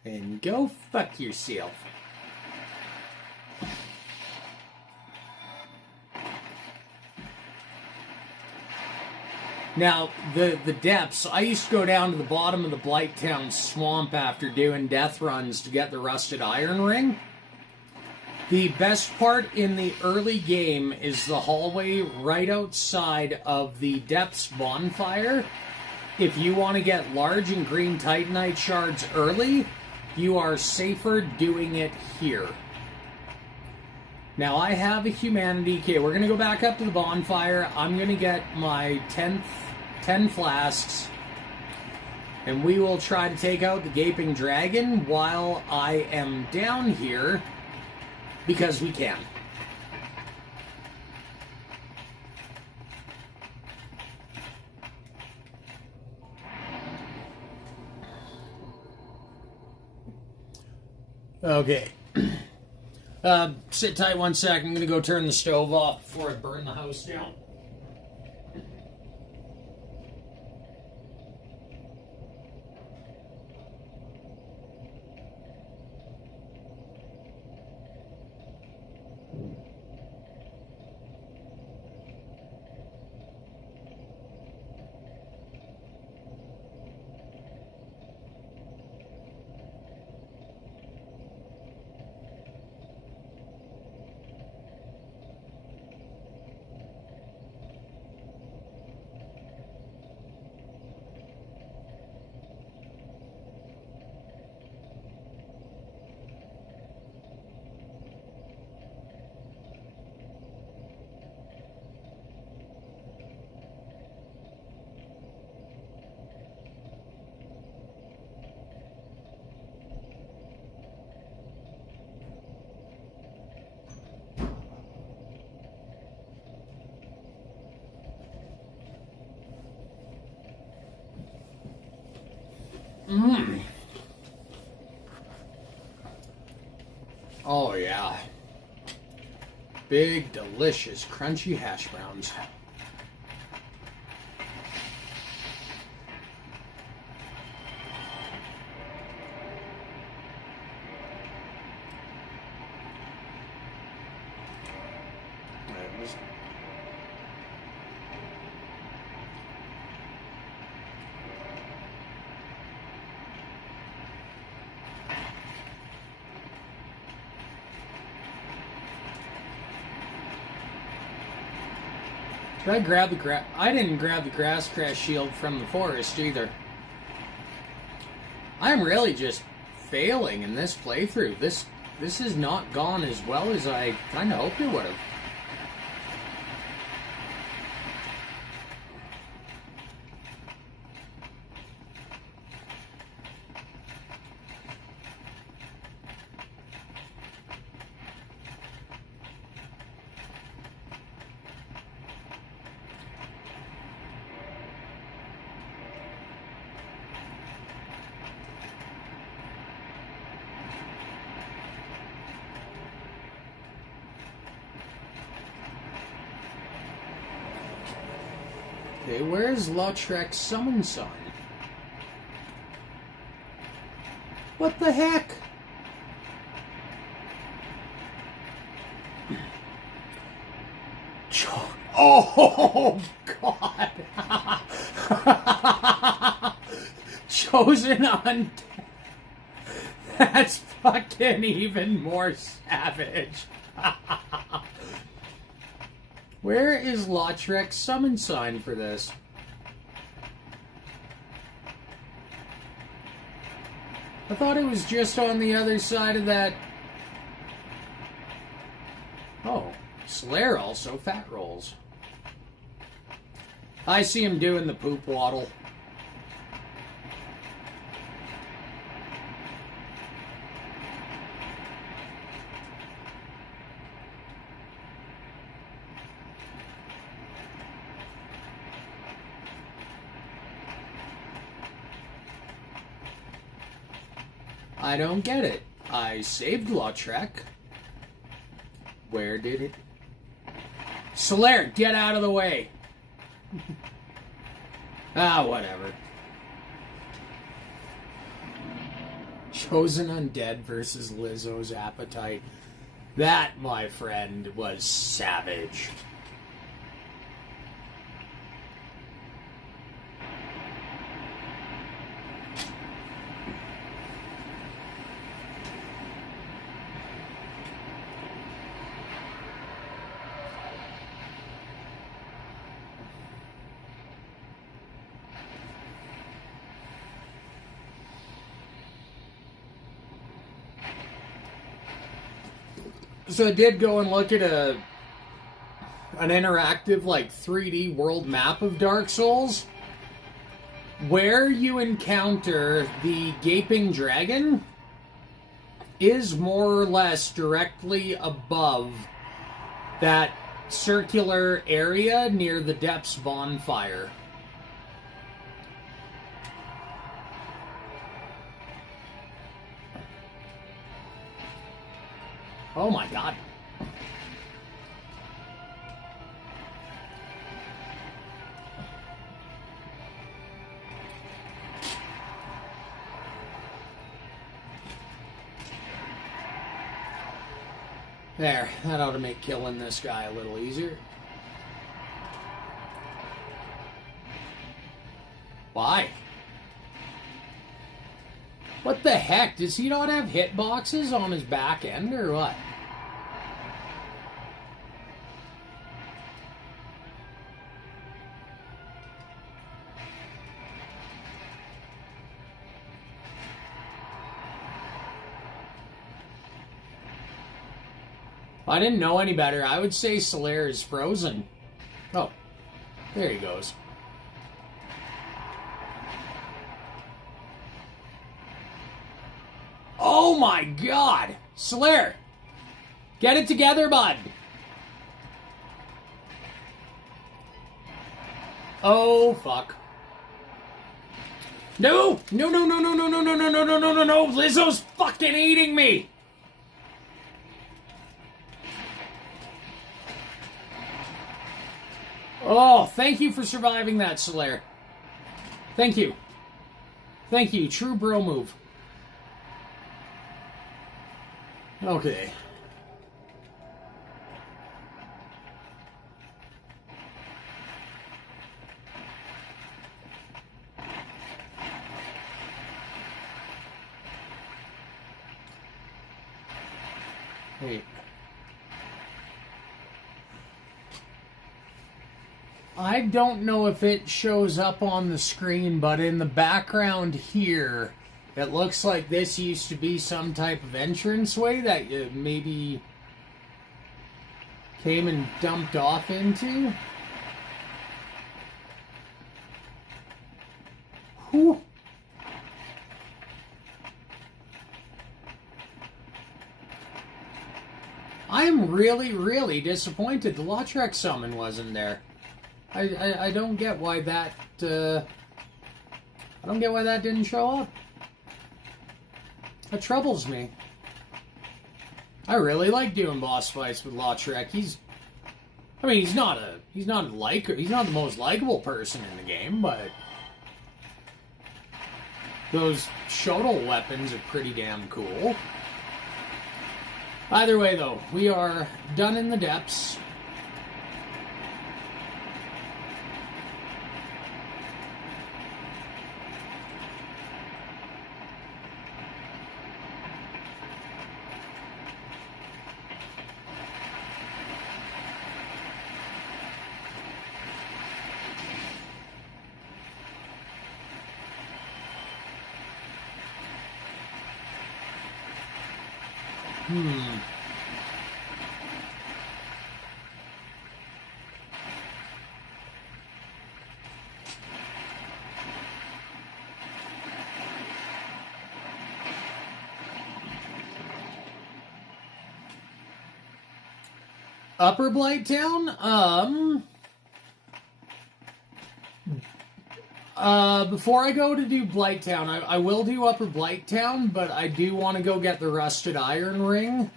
tree. and go fuck yourself. Now, the depths, I used to go down to the bottom of the Blighttown swamp after doing death runs to get the rusted iron ring. The best part in the early game is the hallway right outside of the depths bonfire. If you want to get large and green titanite shards early, you are safer doing it here. Now, I have a humanity. Okay, we're going to go back up to the bonfire. I'm going to get my 10 flasks. And we will try to take out the gaping dragon while I am down here. Because we can. Okay. Sit tight 1 second. I'm going to go turn the stove off before I burn the house down. Oh, yeah. Big, delicious, crunchy hash browns. Did I grab the grass? I didn't grab the grass crash shield from the forest either. I'm really just failing in this playthrough. This has not gone as well as I kind of hoped it would have. Okay, where's Lautrec's summon sign? What the heck? Oh, God. Chosen Undead. That's fucking even more savage. Where is Lautrec's summon sign for this? I thought it was just on the other side of that. Oh, Slayer also fat rolls. I see him doing the poop waddle. I don't get it. I saved Lautrec. Where did it? Solaire, get out of the way. Whatever. Chosen Undead versus Lizzo's Appetite. That, my friend, was savage. So I did go and look at an interactive, like, 3D world map of Dark Souls. Where you encounter the Gaping Dragon is more or less directly above that circular area near the Depths bonfire. Oh my God. There, that ought to make killing this guy a little easier. Why? What the heck? Does he not have hitboxes on his back end or what? If I didn't know any better, I would say Solaire is frozen. Oh, there he goes. Oh my God! Solaire! Get it together, bud! Oh, fuck. No! No, no, no, no, no, no, no, no, no, no, no, no, no! Lizzo's fucking eating me! Oh, thank you for surviving that, Solaire. Thank you. Thank you. True bro move. Okay. Hey. I don't know if it shows up on the screen, but in the background here, it looks like this used to be some type of entranceway that you maybe came and dumped off into. Whew. I am really, really disappointed the Lautrec summon wasn't there. I don't get why that I don't get why that didn't show up. That troubles me. I really like doing boss fights with Lautrec. I mean, he's not the most likable person in the game, but those shuttle weapons are pretty damn cool. Either way, though, we are done in the depths. Upper Blighttown? Before I go to do Blighttown, I will do Upper Blighttown, but I do want to go get the Rusted Iron Ring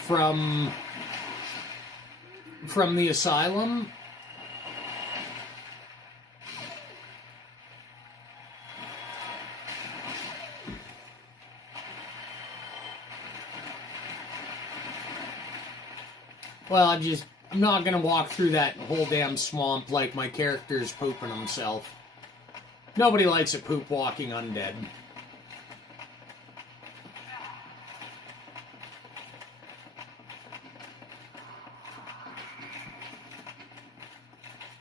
from the Asylum. Well, I'm not gonna walk through that whole damn swamp like my character's pooping himself. Nobody likes a poop walking undead.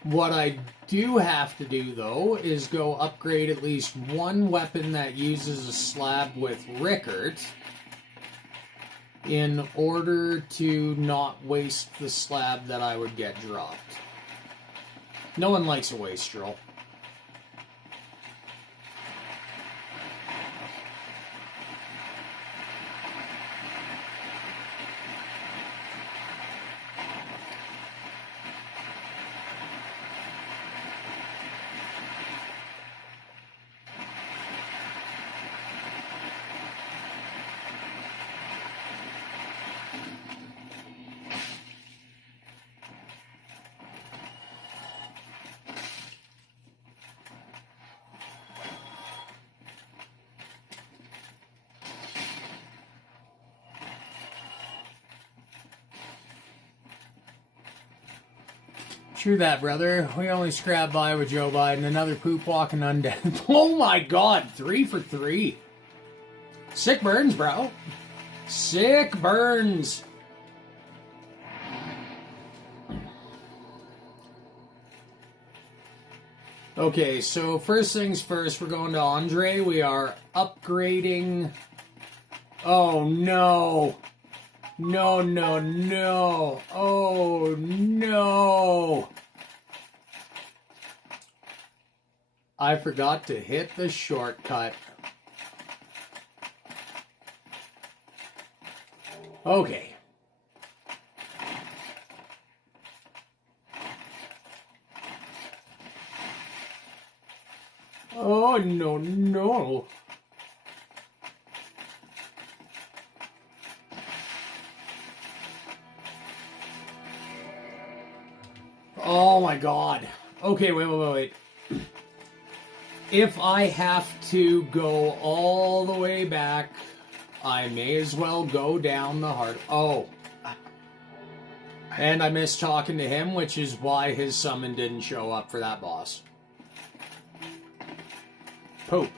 What I do have to do, though, is go upgrade at least one weapon that uses a slab with Rickert in order to not waste the slab that I would get dropped. No one likes a wastrel. True that, brother. We only scrap by with Joe Biden. Another poop walking undead. Oh my god, 3 for 3. Sick burns, bro. Sick burns. Okay, so first things first, we're going to Andre. We are upgrading. Oh no. No, no, no. Oh no. I forgot to hit the shortcut. Okay. Oh, no, no. Oh my god. Okay, wait. If I have to go all the way back, I may as well go down the hard... Oh. And I missed talking to him, which is why his summon didn't show up for that boss. Poop.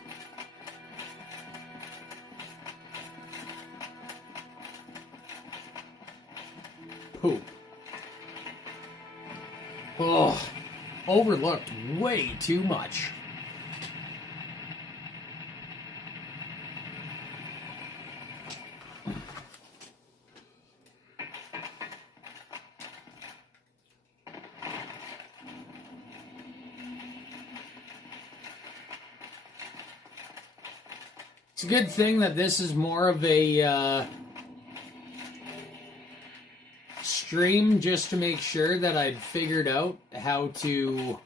Poop. Oh, overlooked way too much. It's a good thing that this is more of a stream just to make sure that I'd figured out how to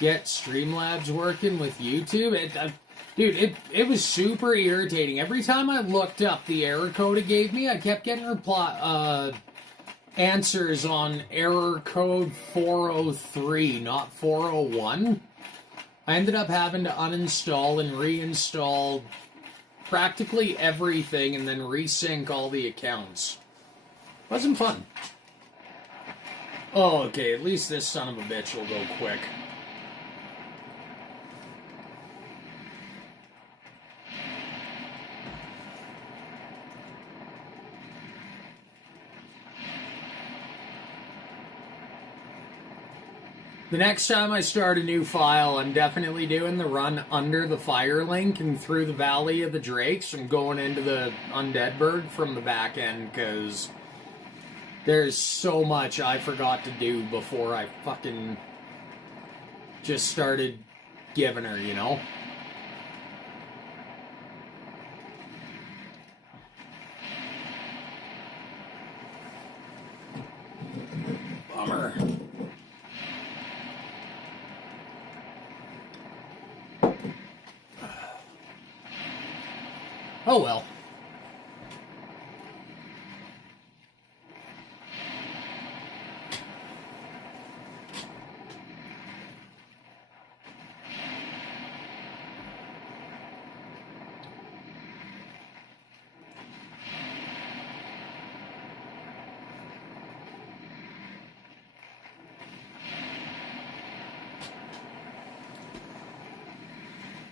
get Streamlabs working with YouTube. Dude, it was super irritating. Every time I looked up the error code it gave me, I kept getting answers on error code 403, not 401. I ended up having to uninstall and reinstall practically everything and then resync all the accounts. Wasn't fun. Oh, okay, at least this son of a bitch will go quick. The next time I start a new file, I'm definitely doing the run under the fire link and through the Valley of the Drakes and going into the Undeadburg from the back end, because there's so much I forgot to do before I fucking just started giving her, you know? Bummer. Oh well.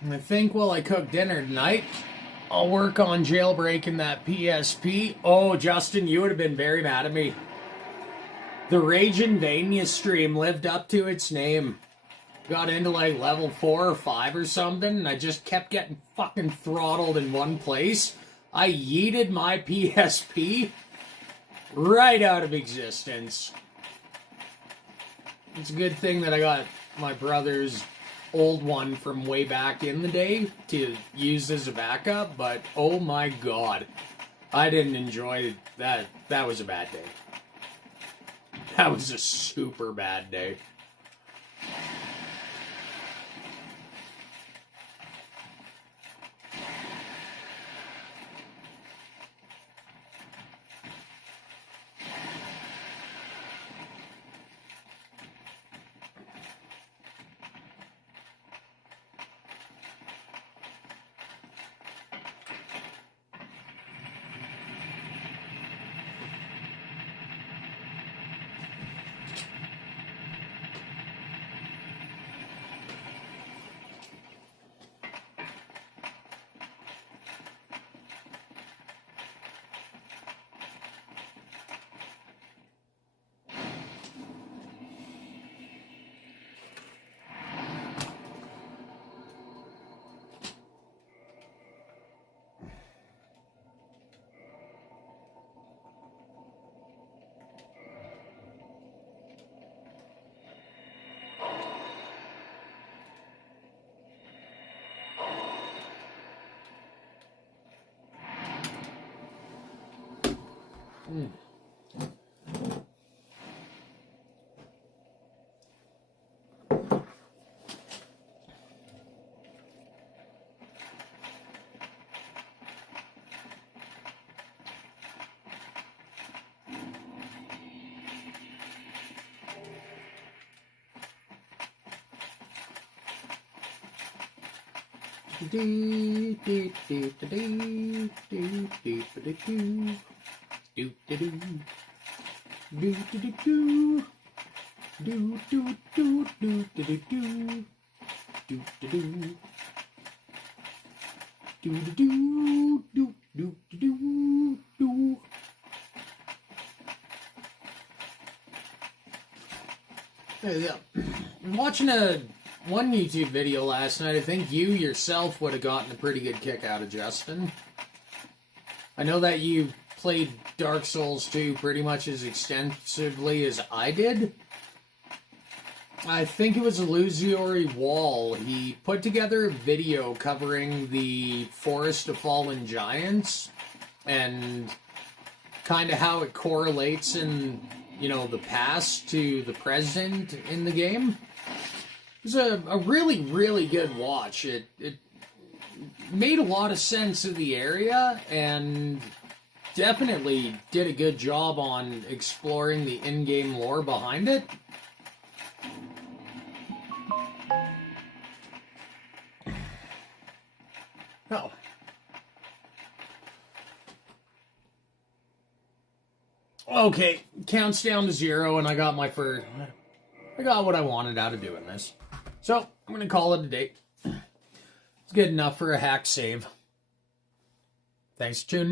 I think while I cook dinner tonight, I'll work on jailbreaking that PSP. Oh, Justin, you would have been very mad at me. The Raging Vania stream lived up to its name. Got into like level 4 or 5 or something, and I just kept getting fucking throttled in one place. I yeeted my PSP right out of existence. It's a good thing that I got my brother's old one from way back in the day to use as a backup, but oh my god, I didn't enjoy that. That was a bad day. That was a super bad day. I'm watching one YouTube video last night. I think you yourself would have gotten a pretty good kick out of Justin. I know that you played Dark Souls 2 pretty much as extensively as I did. I think it was Illusory Wall. He put together a video covering the Forest of Fallen Giants and kind of how it correlates in, you know, the past to the present in the game. It was a really, really good watch. It made a lot of sense of the area, and definitely did a good job on exploring the in-game lore behind it. Oh. Okay, counts down to 0, and I got what I wanted out of doing this. So, I'm going to call it a day. It's good enough for a hack save. Thanks for tuning in.